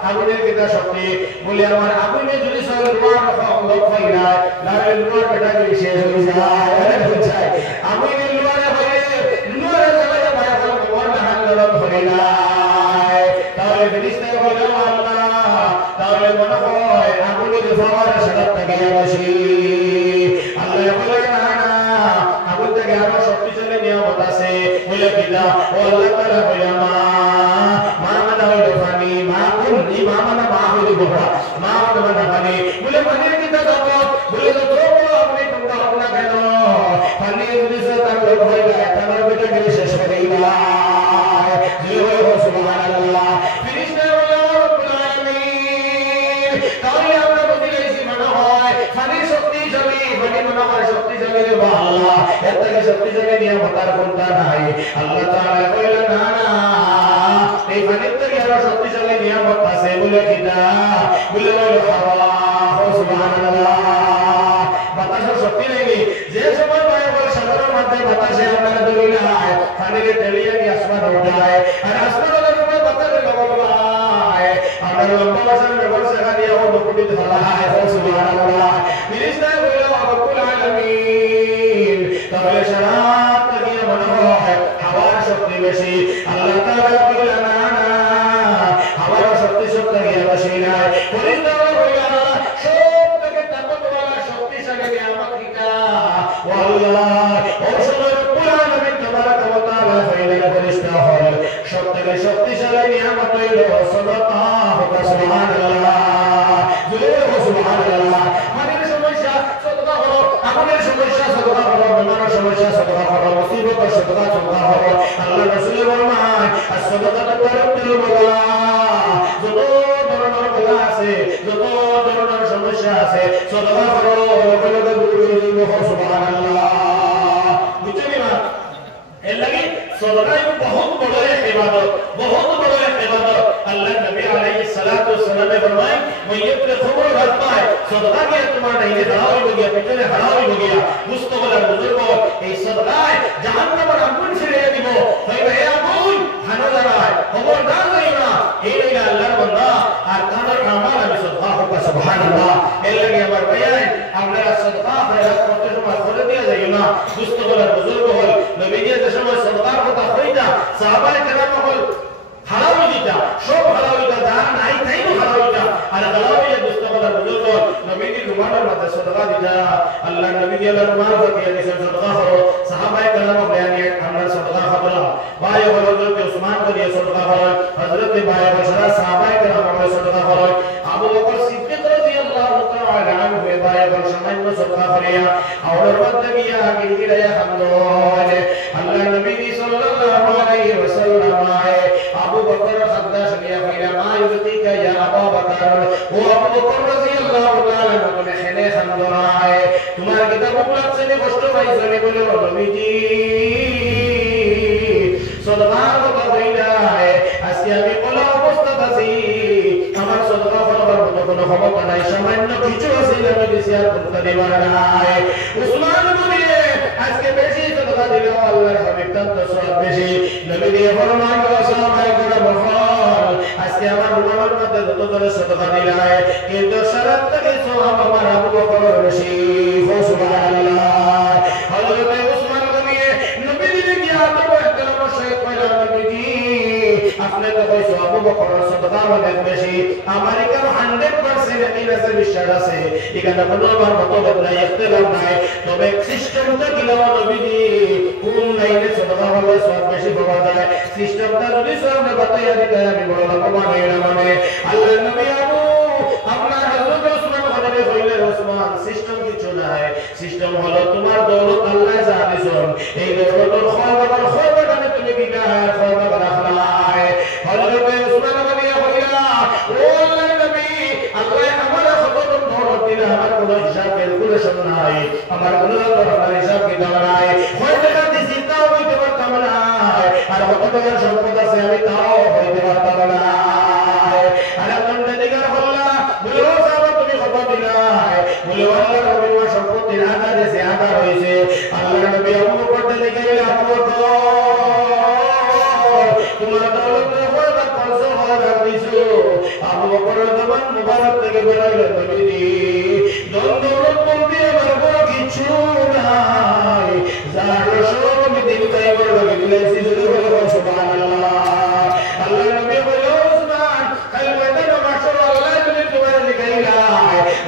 আগুনের কিতা শক্তি বলে আমার আগুনে যদি সব লোহার লোক হয় না তাহলে লোহার বেটা কি শেষ হয়ে যায় আগুনের লোহারে হয়ে লোহারে জ্বালায় মায়া ফল মোর না হাত ধরে না তাহলে ফেরেশতা বলে আল্লাহ তাহলে মনে হয় আগুনের ফাওয়ারা সাদা থেকে আসে আল্লাহ বলে না আগুন থেকে আরো শক্তিশালী নিয়ামত আছে বলে কিনা ও আল্লাহ তাআলা বলে মা মানে হলো পানি মা কোন মা মানে মা হলো গোবরা মা মানে পানি বলে পানির কিতা দাও বলে তো আপনি তোমরা আপনা কেন পানি যদি তার লোক হয়ে যায় তার বেটা গেলে শেষ করে দিবা জি হয় সুবহানাল্লাহ ফেরেশতা বলে রব্বুল আলামিন তাহলে আমরা বুঝিয়েছি মনে হয় পানির শক্তিশালী পানি মনে হয় শক্তিশালী রে আল্লাহ এর থেকে শক্তিশালী নিয়ামত আর কোনটা নাই আল্লাহ তাআলা কইলেন না এই পানির থেকে আরো শক্তিশালী নিয়ামত আছে বলে কিনা বলে হাওয়া সুবহানাল্লাহ বাতাসের শক্তি নেই যে সময় বায়ু সাগরের মধ্যে বাতাসে আপনারা দৌড়ায় পানিতে তেলিয়ে কি আসমান উঠায় আর আসমানের উপর বাতাসে লগলায় আমরা লম্বা বাসার ব্যবস্থা দিয়ে ও দুপুটি ধরায় সুবহানাল্লাহ ফেরেশতা বলে রব্বুল আলামিন তাহলে সারা থেকে মনে হয় হাওয়ার শক্তি বেশি আল্লাহ তাআলা বলে না হাওয়ার শক্তি বেশি নাই ফেরেশতা হইল সাদাকা সুবহানাল্লাহ জোরে সুবহানাল্লাহ আমাদের সমস্যা সাদাকা করো আমাদের সমস্যা সাদাকা করো বেমারের সমস্যা সাদাকা করো মুসিবতের সাদাকা করো আল্লাহ রাসূল ফরমায় as-sadaqatu tarabbil bala যত ধরনের বলা আছে যত ধরনের সমস্যা আছে সাদাকা করো বলে সুবহানাল্লাহ বুঝলি না এর লাগি সাদাকা বহুত বড় ইবাদত বহুত বড় ইবাদত আল্লাহ নবী আলাইহিস সালাতু ওয়াসসালাম ফরমায় মইয়তে খবর রাত পায় সাদাকা কি তোমার নাই দাও হয়ে গিয়া পিছনে হারাও হয়ে গিয়া মুস্তকবাল বুজুর্গ এই সাদাকায় জাহান্নামের আগুন ছেড়ে দিব হইবে হে আগুন হানো দাঁড়ায় খবরদার হইও না এই লাগি আল্লাহর বান্দা আর তাদের আমাল আমি সাদাকা করব সুবহানাল্লাহ এর লাগি আমার ভাই আপনারা সাদাকা খয়রাত করতে সময় করে দিয়ে যাইও না মুস্তকবাল বুজুর্গ হল নবীজি যে সময় সাদাকার কথা কইতা সাহাবায়ে কেরাম হল হারাও দিতা সব হারাও দিতা যার নাই তাইও হারাও দিতা আর গালাবিয়া মুস্তকবাল বুজুর্গ নবীজি রুমানের মধ্যে সাদাকা দিতা আল্লাহ নবীজি আল্লাহ রুমাল দিয়ে দিয়েছেন সাদাকা করো সাহাবায়ে কেরাম বয়ানিয়ে আমরা সাদাকা করলাম ভাই হযরত উসমান দিয়ে সাদাকা করো হযরত ভাই বশরা সাহাবায়ে কেরাম সাদাকা করো আবু বকর সিদ্দিক রাদিয়াল্লাহু তাআলা আনহু ভাই বল সামান্য সাদাকা করিয়া আওয়ার মধ্যে গিয়া গিরগিরায়া হামদোলে আল্লাহ নবী সাল্লাল্লাহু আলাইহি ওয়াসাল্লাম আবু বকর খাদ্দা শুনিয়া কইলা মা ইউতিকা ইয়া আবু বকর ও আবু বকর রাদিয়াল্লাহু তাআলা তুমি খেলে হামদোলায় তোমার কিতাব লাগছে নে কষ্ট পাইছো নে বলে নবীজি সাদাকার কথা কইলা আজকে আমি কোলা অবস্থা আছি আমার সাদাকা করার মতো কোনো ক্ষমতা নাই সামান্য কিছু আছে আমি বেশি আর করতে দিবার নাই উসমান বলে আজকে বেশি সাদাকা দিল আল্লাহর হাবিব তত সওয়াব বেশি নবী দিয়ে ফরমান সাহাবায়ে কেরাম বল আজকে আমার উম্মতের মধ্যে যত ধরে সাদাকা দিলায় কিন্তু শরত থেকে সওয়াব আমার আবু বকর বেশি সুবহানাল্লাহ হযরত উসমান বলে নবী দিয়ে গিয়া তো একটা মশাই কইলা নবীজি আপনি তো কইছো আবু বকর সাদাকা অনেক বেশি আমার এখানে 100% এই আছে বিশ্বাস আছে এখানে কোনো আমার মতভেদ নাই ইখতিলাফ নাই তবে সিস্টেমটা কিলো নবীজি কোন লাইনে সাদাকা হলে সব বেশি পাওয়া যায় সিস্টেমটা যদি সামনে বাতাইয়া দিতে আমি বড় লাভবান হইলাম মানে আল্লাহ নবী আবু আপনার হযরত উসমান বলে কইলেন উসমান সিস্টেম কিছু নাই সিস্টেম হলো তোমার দৌলত আল্লাহ যা দিছেন এই দৌলতের খয়বাগানে তুমি বিকার খয়বাগান আখলাই হযরত উসমান বলে কইলা ও আল্লাহর নবী আল্লাহ আমার কত দৌলত দিলে আমার কোনো হিসাব ক্যালকুলেশন নাই আমার কোনো ধরনের হিসাব কিতাব নাই খয়বাগান দিছি তাও হইতে পারতাম না আর কত টাকার সম্পদ আছে আমি তাও হইতে পারতাম না আর আপনাদের দিগার হল্লা বলে ও সাহাবা তুমি কত দিলাই বলে আল্লাহর নবীর সম্পত্তির আধা দেশে আধা হইছে আল্লাহর নবী আবু বকর দিগাইলে আবু বকর তোমার দৌলত হয়বা কত হয় দিছো আবু বকরের জবান মুবারক থেকে বেরাইলো নবীজি দৌলত বলতে আমার বড় কিছু নাই যার সব দিন কাইবার লাগে দিলাইছি সুবহানাল্লাহ আল্লাহ নবী বলে উসমান কাল ময়দানে মাশাল আল্লাহ তুমি তোমার দিগাইলা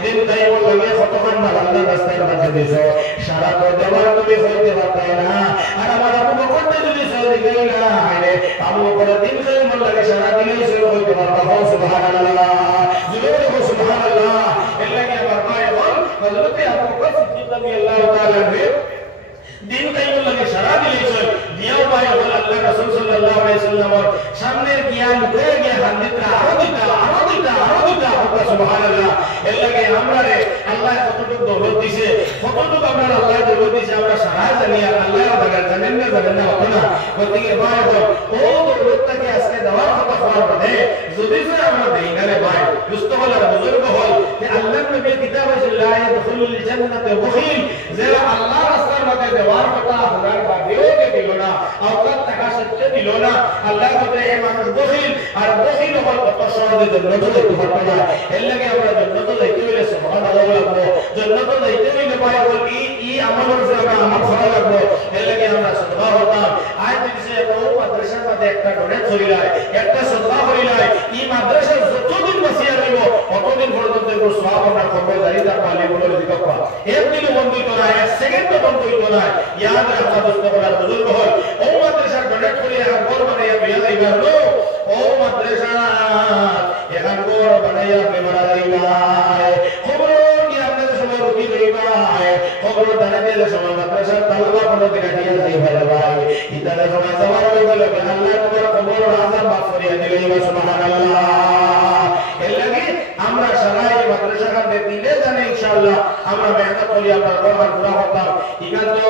দিন কাইবার লাগে কতক্ষণ আল্লাহ রাস্তায় বাঁধা দিছো সারা তো দেওয়ার তুমি হইতে পারতা না আর আমার আবু বকর যদি সব দিগাইলা আবু বকর দিন কাইবার লাগে সারা দিনই সব হইতে পারতা সুবহানাল্লাহ জোরে সুবহানাল্লাহ এলাকে আমার ভাই বল হযরত আবু বকর সিদ্দিক রাদিয়াল্লাহু তাআলা দিন কাইবার লাগে সারা দিনই দিয়াও ভাই বল আল্লাহ রাসূল সাল্লাল্লাহু আলাইহি ওয়াসাল্লাম সামনের জ্ঞান লুকে গিয়ে হাদিসটা আরো দিতা সুবহানাল্লাহ এলাকে আমরা রে আল্লাহ কতটুকু দৌলত দিয়েছে কতটুকু আমরা আল্লাহ দৌলত দিয়েছে আমরা সারা জানি আর আল্লাহ বাগান জানেন না হতো না ওদিকে ভাই বল ও দৌলতটাকে আজকে দেওয়ার কথা হওয়ার পরে যদি আমরা দেই না রে ভাই মুস্তাফার বুজুর্গ হল যে আল্লাহর নবীর কিতাব আছে লা ইয়াদখুলুল জান্নাতে মুখিল যে আল্লাহ রাস্তার মধ্যে দেওয়ার কথা হওয়ার বাদেও দিল না আওকাত টাকা সত্যি দিল না আল্লাহ বলে এই মানুষ বখিল আর বখিল হল কত সহজে জান্নাতে যেতে পারবে না এর লাগে আমরা জান্নাতে যাইতে হইলে সুবহানাল্লাহ বলবো জান্নাতে যাইতে হইলে ভাই বল ই আমলের যে আমার ভালো লাগবে এর লাগে আমরা সাদা হতাম আজ দিছে ও মাদ্রাসার মধ্যে একটা ডোনেট করিলাই একটা সাদা করিলাই ই মাদ্রাসা যতদিন বসিয়া রইব ততদিন পর্যন্ত এর সওয়াব আমরা করবে দাঁড়িয়ে পালি বলে দিতে পারবা একদিন বন্ধ করা এক সেকেন্ড বন্ধ করা ইয়াদ রাখা দোস্ত করার বুজুর্গ হল ও মাদ্রাসার ডোনেট করিয়া ঘর বানাইয়া বিয়া দিবার ও মাদ্রাসা দিয়ে আপনি মারা যাইবাই খবর কি আপনাদের সময় রুটি রইবাই খবর দাঁড়া দিয়ে সময় মাদ্রাসার তালবা কোনো দিকে দিয়ে যাইবাই ভাই ইতাদের সময় যাওয়ার হয়ে গেল আল্লাহ তোমার খবর আযাব মাফ করিয়া দিলেন সুবহানাল্লাহ এর লাগি আমরা সবাই মাদ্রাসা কাছে দিলে জানে ইনশাআল্লাহ আমরা মেহনত করি আমরা কোরআন পুরা হতাম ইখান তো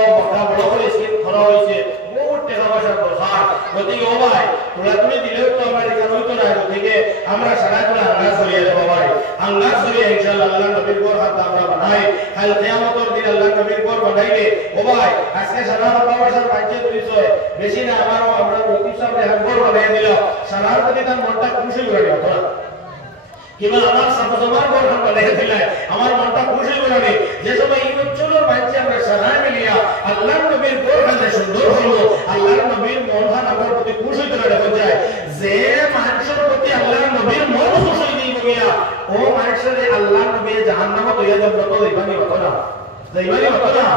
বড় বড় স্কিম খরা হইছে বহুত টাকা পয়সা দরকার গতিকে ও ভাই তোরা তুমি দিলেও তো আমার এখানে হইতো না গতিকে আমরা সবাই তোরা আঙ্গাস করিয়া দেব ভাই আঙ্গাস করিয়া ইনশাআল্লাহ আল্লাহ নবীর ঘর হাত আমরা বানাই কাল কিয়ামতের দিন আল্লাহ নবীর ঘর বানাইলে ও ভাই আজকে সারা টাকা পয়সার পাঁচে পরিচয় বেশি না আমারও আমরা লতিফ সাহেব হাত ঘর বানাই দিল সারার প্রতি তার মনটা খুশি করে দিল তোরা কিবা আমার সাপোজমার ঘর বানাই দিলে আমার মনটা খুশি করে দিল যে সময় এই অঞ্চলের মানুষ আমরা সারা মিলিয়া আল্লাহ নবীর ঘর হাতে সুন্দর হলো আল্লাহ নবীর মন আমার প্রতি খুশি করে দেওয়া যায় যে মানুষের প্রতি আল্লাহ নবীর মন খুশি দিয়ে গিয়া ও মানুষের আল্লাহ নবী জাহান্নামে লইয়া যাব তো ইবানি কথা زيماني وقتا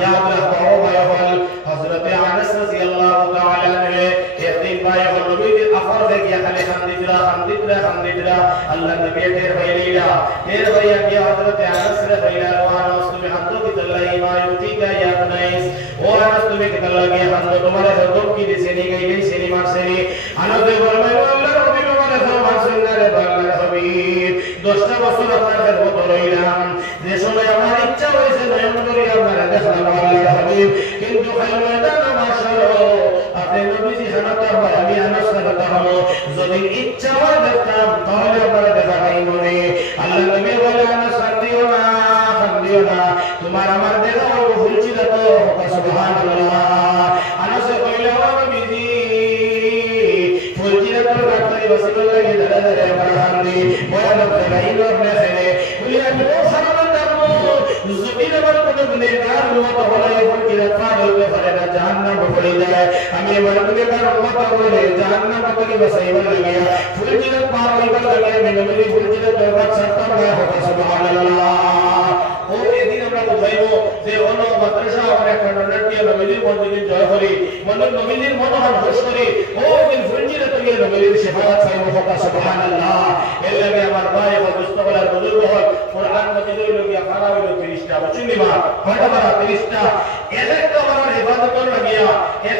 يا الله ويقول حضرت انس رضي الله تعالى عنه يقين باي نبي افر دے گیا خلے خندیدرا اللہ نبی تیر بھیلیلا تیر بھیا گیا حضرت انس رضی اللہ عنہ اس میں حد کی اللہ ما یوتی کا یا نائس اور انس تمہیں کہ اللہ گیا حضرت تمہارے حضرت کی سینی گئی سینی مار سینی انس دے فرمایا اللہ ربی ہمارے فرمان سننا رے اللہ حبیب 10 বছর আপনার খেদমত রইলাম যে সময় আমার ইচ্ছা হয়েছে নয়ন করি আপনারা দেখলাম আল্লাহর হাবিব কিন্তু খায়মাদান মাশাআল্লাহ আপনি নবীজি হানাতার ভাই আমি আনাস কথা হলো যদি ইচ্ছা হয় দেখতাম তাহলে আপনারা দেখা নাই মনে আল্লাহ নবী বলে আনাস দিও না তোমার আমার দেখা ভুল ছিল তো সুবহানাল্লাহ আনাস কইলো নবীজি ভুল ছিল তো রাতে রাসূলুল্লাহ দাদা বারাহানি বয়ান করাইলো মেসেলে বলি আমি ও সালাম দাও জমিন আমার কোন গুনাহগার উম্মত হলে ফুলকিরা পার হইবে পারে না জাহান্নাম পড়ে যায় আমি আমার গুনাহগার উম্মত হলে জাহান্নাম থেকে বাঁচাইবার লাগিয়া ফুলকিরা পার হইবার লাগিয়া আমি নবী ফুলকিরা দরবার ছাড়তাম না হবে সুবহানাল্লাহ ও এদিন আমরা বুঝাইবো যে অন্য মাদ্রাসা আমরা কন্ডাক্টিয়া নবীর মন্দিরে জয় করি নবীর মনোহর হোস করি ও দিন ফুলকিরা থেকে নবীর সেবাত পাইবো সুবহানাল্লাহ এর লাগে আমার ভাই ও মুস্তাফার বুজুর্গ হল কোরআন মজিদের লগিয়া খারাপ হইলো 30টা বুঝলি মা কয়টা বারা 30টা একটা বারা ইবাদতর লাগিয়া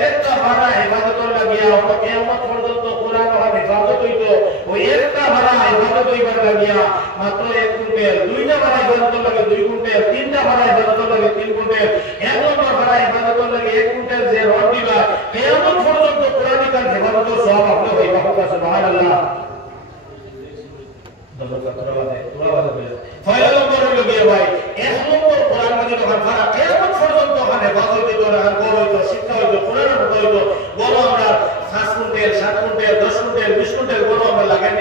একটা বারা ইবাদতর লাগিয়া ও কিয়ামত পর্যন্ত কোরআন ও ইবাদত হইতো ওই একটা বারা ইবাদত হইবার লাগিয়া মাত্র 1 কুইন্টাল দুইটা বারা ইবাদতর লাগে 2 কুইন্টাল তিনটা বারা ইবাদতর লাগে 3 কুইন্টাল এক নম্বর বারা ইবাদতর লাগে 1 কুইন্টাল যে রড দিবা কিয়ামত পর্যন্ত কোরআনিক ইবাদতের সওয়াব আপনি হইবা সুবহানাল্লাহ পয়লা নম্বর হলো বিয়ে ভাই এক নম্বর কোরআন মাজিদ যখন ফারা কিয়ামত পর্যন্ত ওখানে বাজার দিতে রাখা বড় হইতো শিক্ষা হইতো কোরআন হইতো বড় আমরা 5 কুইন্টাল 7 কুইন্টাল 10 কুইন্টাল 20 কুইন্টাল বড় আমরা লাগাই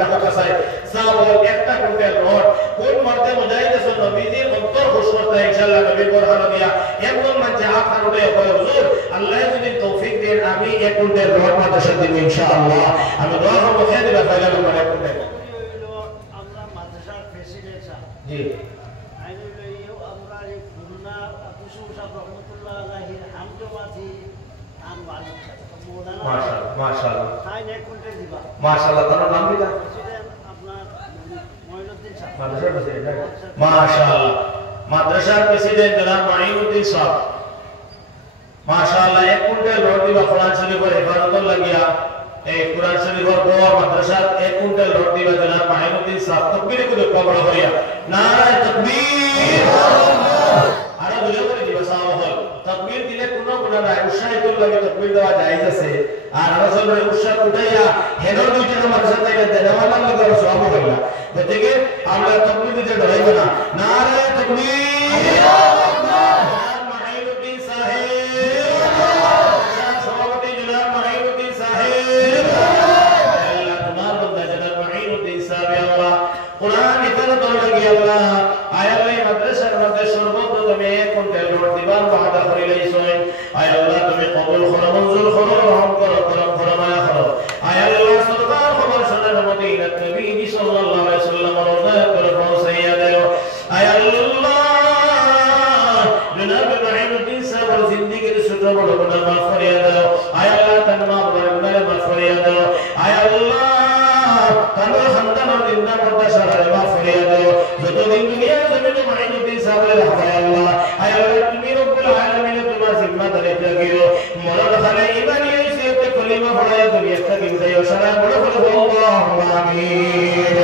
না কথা চাই চাওয়াল একটা কুইন্টাল রড কোন মর্তে মুজাহিদের জন্য নবীজির অন্তর খুশ করতে ইনশাআল্লাহ নবীর কোরআন দিয়া একদম মানে হাত কাটে হয় হুজুর আল্লাহ যদি তৌফিক দেন আমি 1 কুইন্টাল রড মাদ্রাসা দিব ইনশাআল্লাহ আমি দোয়া করব খেয়ে দিবা পয়লা নম্বর 1 কুইন্টাল জি আইনো লইও আমরা এই খুলনা আবুসু সাহেব রহমাতুল্লাহ আলাইহি হামদোবাজি নাম মালিক মাশাআল্লাহ মাশাআল্লাহ তাই এক কোটি দিবা মাশাআল্লাহ তার নাম কি প্রেসিডেন্ট আপনার মঈনুদ্দিন সাহেব মাদ্রাসার প্রেসিডেন্ট মাশাআল্লাহ মাদ্রাসার প্রেসিডেন্ট জনাব মঈনুদ্দিন সাহেব মাশাআল্লাহ 1 কুইন্টাল রড দিবা কোরআন শরীফের হেফাজতের লাগিয়া এই কোরআন শরীফের গোয়া মাদ্রাসার 1 কুইন্টাল রড দিবা জনাব মঈনুদ্দিন সাহেব তাকবীর করে কবর করিয়া নারায়ে তাকবীর আরে বলে করে দিবা সাহেব হল তাকবীর দিলে কোনো গুনাহ নাই উৎসাহিত লাগে তাকবীর দেওয়া জায়েজ আছে আর রাসূলের উৎসাহ উঠাইয়া হেন দুইটা মাদ্রাসা থেকে দেওয়ার লাগে সওয়াব হইলা গতিকে আমরা তাকবীর দিতে ডরাইব না নারায়ে তাকবীর মঈনুদ্দিন সাহেব সভাপতি জনাব মঈনুদ্দিন সাহেব আল্লাহ তোমার বান্দা জনাব মঈনুদ্দিন সাহেব আল্লাহ কোরআন ইফাদত লাগি আল্লাহ আয়ালে মাদ্রাসার মধ্যে সর্বপ্রথমে 1 কুইন্টাল রড দিবার ওয়াদা করিলেইছেন আয় আল্লাহ তুমি কবুল করো মঞ্জুর করো রহম করো করম করো মায়া করো আয় আল্লাহ সরকার খবর শোনার মদিনা নবী সাল্লাল্লাহু আলাইহি ওয়াসাল্লাম রওজা করে পৌঁছাইয়া দাও আয় আল্লাহ জনাব মঈনুদ্দিন সাহেবের জিন্দেগীর ছোট বড় গুনাহ মাফ করিয়া দাও আয় আল্লাহ তার মা বাবার গুনাহ মাফ করিয়া দাও আয় আল্লাহ তার সন্তানের জিন্দা গুনাহটা সারারে মাফ করিয়া দাও যতদিন দুনিয়া জমিনে মাইনুদ্দিন সাহেবের হাওয়ায় আল্লাহ আয় আল্লাহ তুমি রব্বুল আলামিন তোমার জিম্মাদারি থাকিও মরণ খালে ইমানি এসে কলিমা পড়ায় দুনিয়া থেকে বিদায় সারা বড় বড় আল্লাহুম্মা আমিন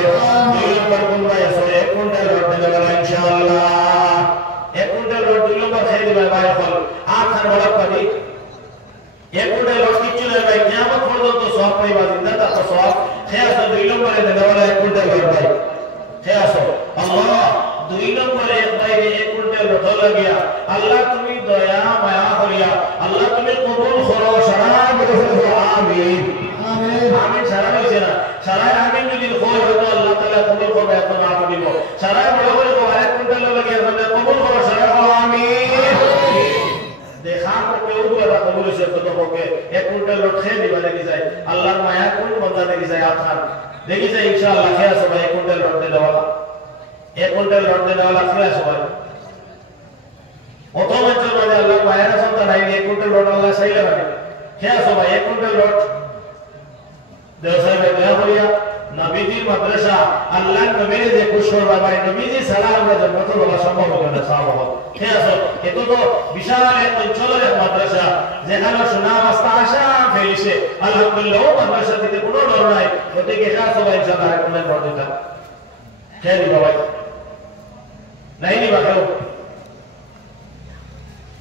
দুই নম্বর কুনবা আসলে এক কুইন্টাল রড দেবে ইনশাআল্লাহ এক কুইন্টাল রড দুই নম্বর খাই দিবে ভাই ফল আর খান বড় পাবি এক কুইন্টাল রড কিছু না ভাই কিয়ামত পর্যন্ত সওয়াব পাইবা জিন্দা তা সওয়াব খেয়াস দুই নম্বরে দেবে এক কুইন্টাল রড ভাই খেয়াস আল্লাহ দুই নম্বরে বাইরে এক কুইন্টাল রড লাগিয়া আল্লাহ তুমি দয়া মায়া করিয়া আল্লাহ তুমি কবুল করো সারা বড় আমিন আমিন আমিন সারা হইছে না সারা আমিন যদি হয় হয়তো আল্লাহ তাআলা কবুল করবে এখন মাফ দিব সারা বড় বড় এক কুইন্টাল লাগিয়া তুমি কবুল করো সারা আমিন দেখা করতে ওগুলা কবুল হইছে তো তোকে এক কুইন্টাল রড খেয়ে দিবা লাগি যায় আল্লাহর মায়া কোন বান্দা লাগি যায় আখার দেখি যায় ইনশাআল্লাহ খেয়া সবাই এক কুইন্টাল রড দেওয়া এক কুইন্টাল রড দেওয়া খেয়া সবাই প্রথম অঞ্চল মানে আল্লাহ মায়ের সন্তান আইনি এক কুইন্টাল রড আল্লাহ চাইলে মানে খেয়া সবাই এক কুইন্টাল রড দেও সাহেব দেয়া করিয়া নবীজির মাদ্রাসা আল্লাহ নবীর যে কুশল বাবাই নবীজি সালাম আমরা জন্মত বলা সম্ভব হবে না সাহাব খেয়া সব এত তো বিশাল এক অঞ্চলের এক মাদ্রাসা যেখানে সুনাম আস্থা আশা ফেলিছে আলহামদুলিল্লাহ মাদ্রাসা থেকে কোনো ডর নাই ওদিকে খেয়া সবাই ইনশাআল্লাহ এক কুইন্টাল রড দিতা খেয়া দিবা ভাই নাই নিবা কেউ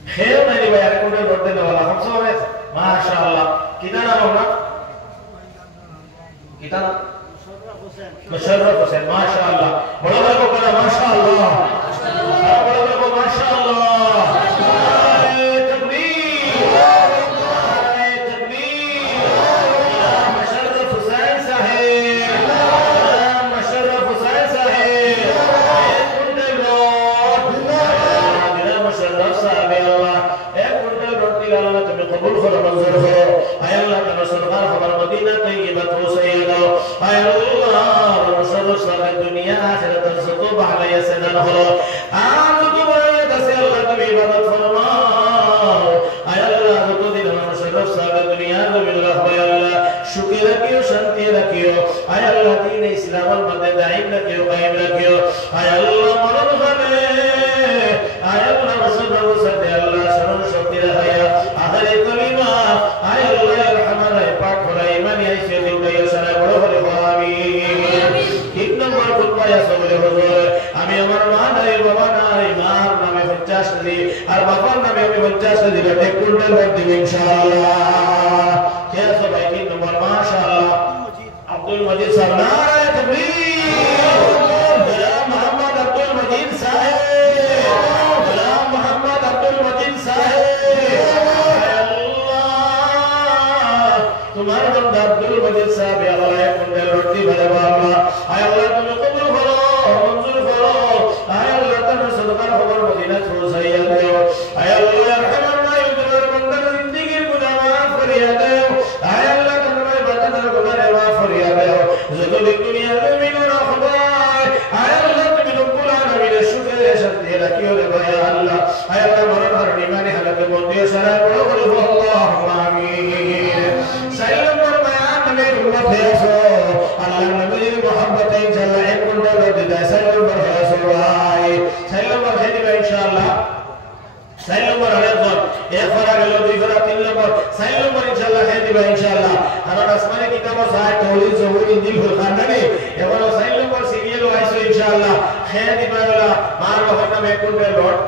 خير नहीं भाई यार कोई रोड देने वाला हम सब है माशाअल्लाह कितना नाम होगा कितना मुशर्रफ हुसैन माशाअल्लाह बड़ा बड़ा को करा माशाअल्लाह बड़ा बड़ा को माशाअल्लाह मुशर्रफ हुसैन साहब मुशर्रफ हुसैन साहब मुशर्रफ साहब আল্লাহ তুমি কবুল করো মঞ্জুর করো আয় আল্লাহ তোমার সরকার হবার মদিনা তৈয়বা পৌঁছাইয়া দাও আয় আল্লাহ মুশাররফ সাহেব দুনিয়া আখিরাতের যত ভালো আছে দান হলো আর যত বড় আছে আল্লাহ তুমি ইবাদত ফরমাও আয় আল্লাহ যতদিন মুশাররফ সাহেব দুনিয়া জমিন রাখো আল্লাহ সুখে রাখিও শান্তি রাখিও আয় আল্লাহ দ্বীন ইসলামের মধ্যে দায়িম রাখিও কায়েম রাখিও আয় আল্লাহ মরণ হবে আয় আল্লাহ মুশাররফ সাহেব আল্লাহ শরণ শক্তি রাখিও আদরে কলিমা আয় আল্লাহ রহমান রে পাক করে ইমানি আইছে দিউলাই সারা বড় বড় আমিন তিন নম্বর কুরবায়া সবরে হুজুর আমি আমার মা নাই বাবা নাই মার নামে 50 দি আর বাবার নামে আমি 50 দি এক কুইন্টাল রড দিব ইনশাআল্লাহ কে সবাই তিন নম্বর মাশাআল্লাহ আব্দুল মজিদ সাহেব নারে তাকবীর গোলাম মোহাম্মদ আব্দুল মজিদ সাহেব গোলাম মোহাম্মদ আব্দুল মজিদ সাহেব তোমার বান্দা আব্দুল মজিদ সাহেব আল্লাহ এক কুইন্টাল রুটি বানাবা আল্লাহ আয় আল্লাহ তুমি কবুল করো মঞ্জুর করো আয় আল্লাহ তোমার সদকার খবর মদিনা পৌঁছাইয়া দাও আয় আল্লাহ রহমান নাই তোমার বান্দার জিন্দেগির গুনাহ মাফ করিয়া দাও আয় আল্লাহ তোমার বান্দার গুনাহ মাফ করিয়া দাও যত দুনিয়ার মুমিন রাখবা আয় আল্লাহ তুমি রব্বুল আলামিনের সুখে শান্তি রাখিও রে ভাই আল্লাহ আয় আল্লাহ মরণ আর ইমানি হালাতে মধ্যে সারা বড় বড় আল্লাহুম্মা আমিন সাইয়্যিদুল বায়ান নবীর উম্মত হয়েছো আল্লাহ নবীর মোহাম্মতে ইনশাআল্লাহ এক কুইন্টাল দিদা সাইয়্যিদুল রাসূলুল্লাহ সাইয়্যিদুল দিবা ইনশাআল্লাহ সাইয়্যিদুল আলাইকুম এক ফরা গেল দুই ফরা তিন নম্বর সাইয়্যিদুল ইনশাআল্লাহ হে দিবা ইনশাআল্লাহ কারণ আসমানে কিতাব সাহেব তৌহিদ জহুর ইনজিল ফুরকান নাকি এবার সাইয়্যিদুল সিরিয়াল আইছে ইনশাআল্লাহ হে দিবা মার বাবার নামে এক কুইন্টাল রড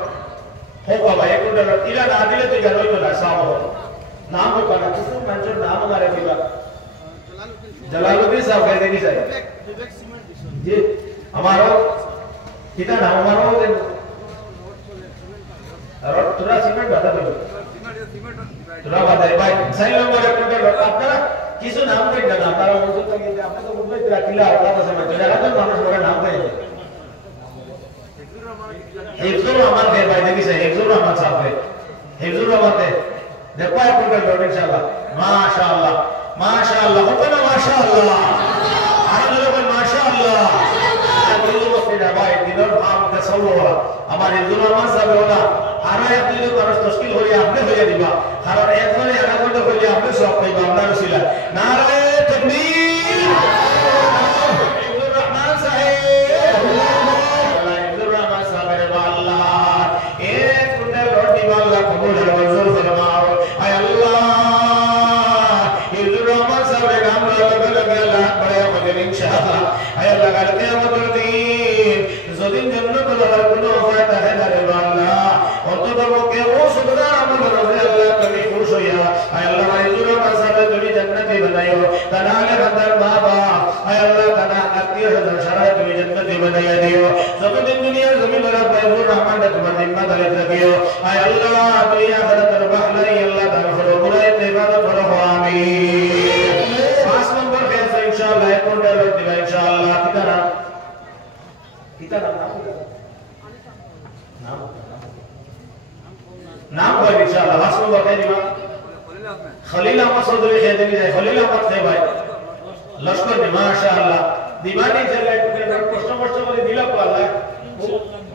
हो बाबा एक कुंडल इला ना दिले तो जानो तो ना साम हो नाम को करना किसी मंजूर नाम हमारे दिला जलालुद्दीन साहब कहते नहीं सही जी हमारा कितना नाम हमारा हो और थोड़ा सीमेंट बता दो थोड़ा बता दे भाई सही नंबर एक कुंडल आपका किसी नाम पे ना हमारा मौजूद तक ये आपने तो मुंबई तेरा किला होता था समझ जरा तो मानो थोड़ा नाम पे हिफ्जुर रहमान के भाई देखिए सही हिफ्जुर रहमान साहब है हिफ्जुर रहमान है देखो आप कुंडल रोड इंशाल्लाह माशाअल्लाह होता ना माशाअल्लाह आने लोग माशाअल्लाह अभी लोग फिर भाई दिनों काम का सब होला हमारे हिफ्जुर रहमान साहब होला आना एक दिन को तस्कील हो गया आपने हो गया दिबा कारण एक बार एक घंटा हो गया आपने सब कोई बामना रसीला नारे तकबीर हिफ्जुर रहमान साहब আয় আল্লাহ কালকে আমাদের দিন যদি জান্নাত লাগার কোনো উপায় থাকে না রে আল্লাহ অন্তত পক্ষে ও সুতরা আমাদের রবে আল্লাহ তুমি খুশ হইয়া আয় আল্লাহ মাইজুরা মাসাবে তুমি জান্নাতি বানাইও তানালে বান্দার বাবা আয় আল্লাহ তানা আত্মীয় স্বজন সারা তুমি জান্নাতি বানাইয়া দিও যতদিন দুনিয়ার জমিন ওরা বাইবুর রহমান তোমার জিম্মাদারি রাখিও আয় আল্লাহ দুনিয়া আখিরাতের বাহলাই আল্লাহ দান করো মুরাইতে ইবাদত করো আমিন 5 নম্বর ফেজ ইনশাআল্লাহ এখন ডায়লগ দিবা ইনশাআল্লাহ কিতারা नाम भाई इंशाल्लाह वास्तव में बताइए दिमा खलील अहमद चौधरी है देवी जाए खलील अहमद थे भाई लश्कर ने माशाअल्लाह दीवानी चले टुके प्रश्न वाले दिला को अल्लाह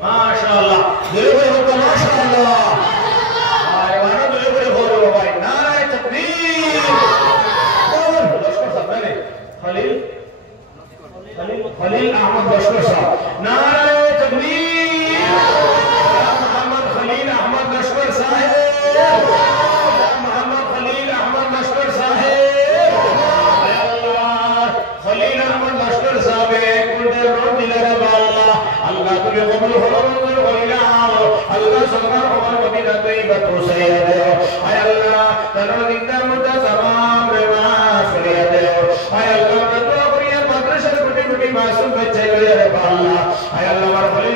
माशाअल्लाह दिलो भाई हो माशाअल्लाह अरे वाना दिलो भाई हो रे भाई नारे तकबीर लश्कर साहब ने खलील खलील अहमद लश्कर साहब नारे तकबीर मोहम्मद खलील अहमद लश्कर साहब मोहम्मद खलील अहमद लश्कर साहब अल्लाह खलील अहमद लश्कर साहब कुंडे रोड दिला रे अल्लाह अल्लाह तुझे कबूल करो मंजूर कइला अल्लाह सरकार हमार मदीना तैयबा तो सही दे आय अल्लाह तनो जिंदा मुद्दा तमाम रे माफिया दे आय अल्लाह मैं तो करिया मद्रसा छोटी छोटी मासूम बच्चे रे अल्लाह आय अल्लाह हमार खलील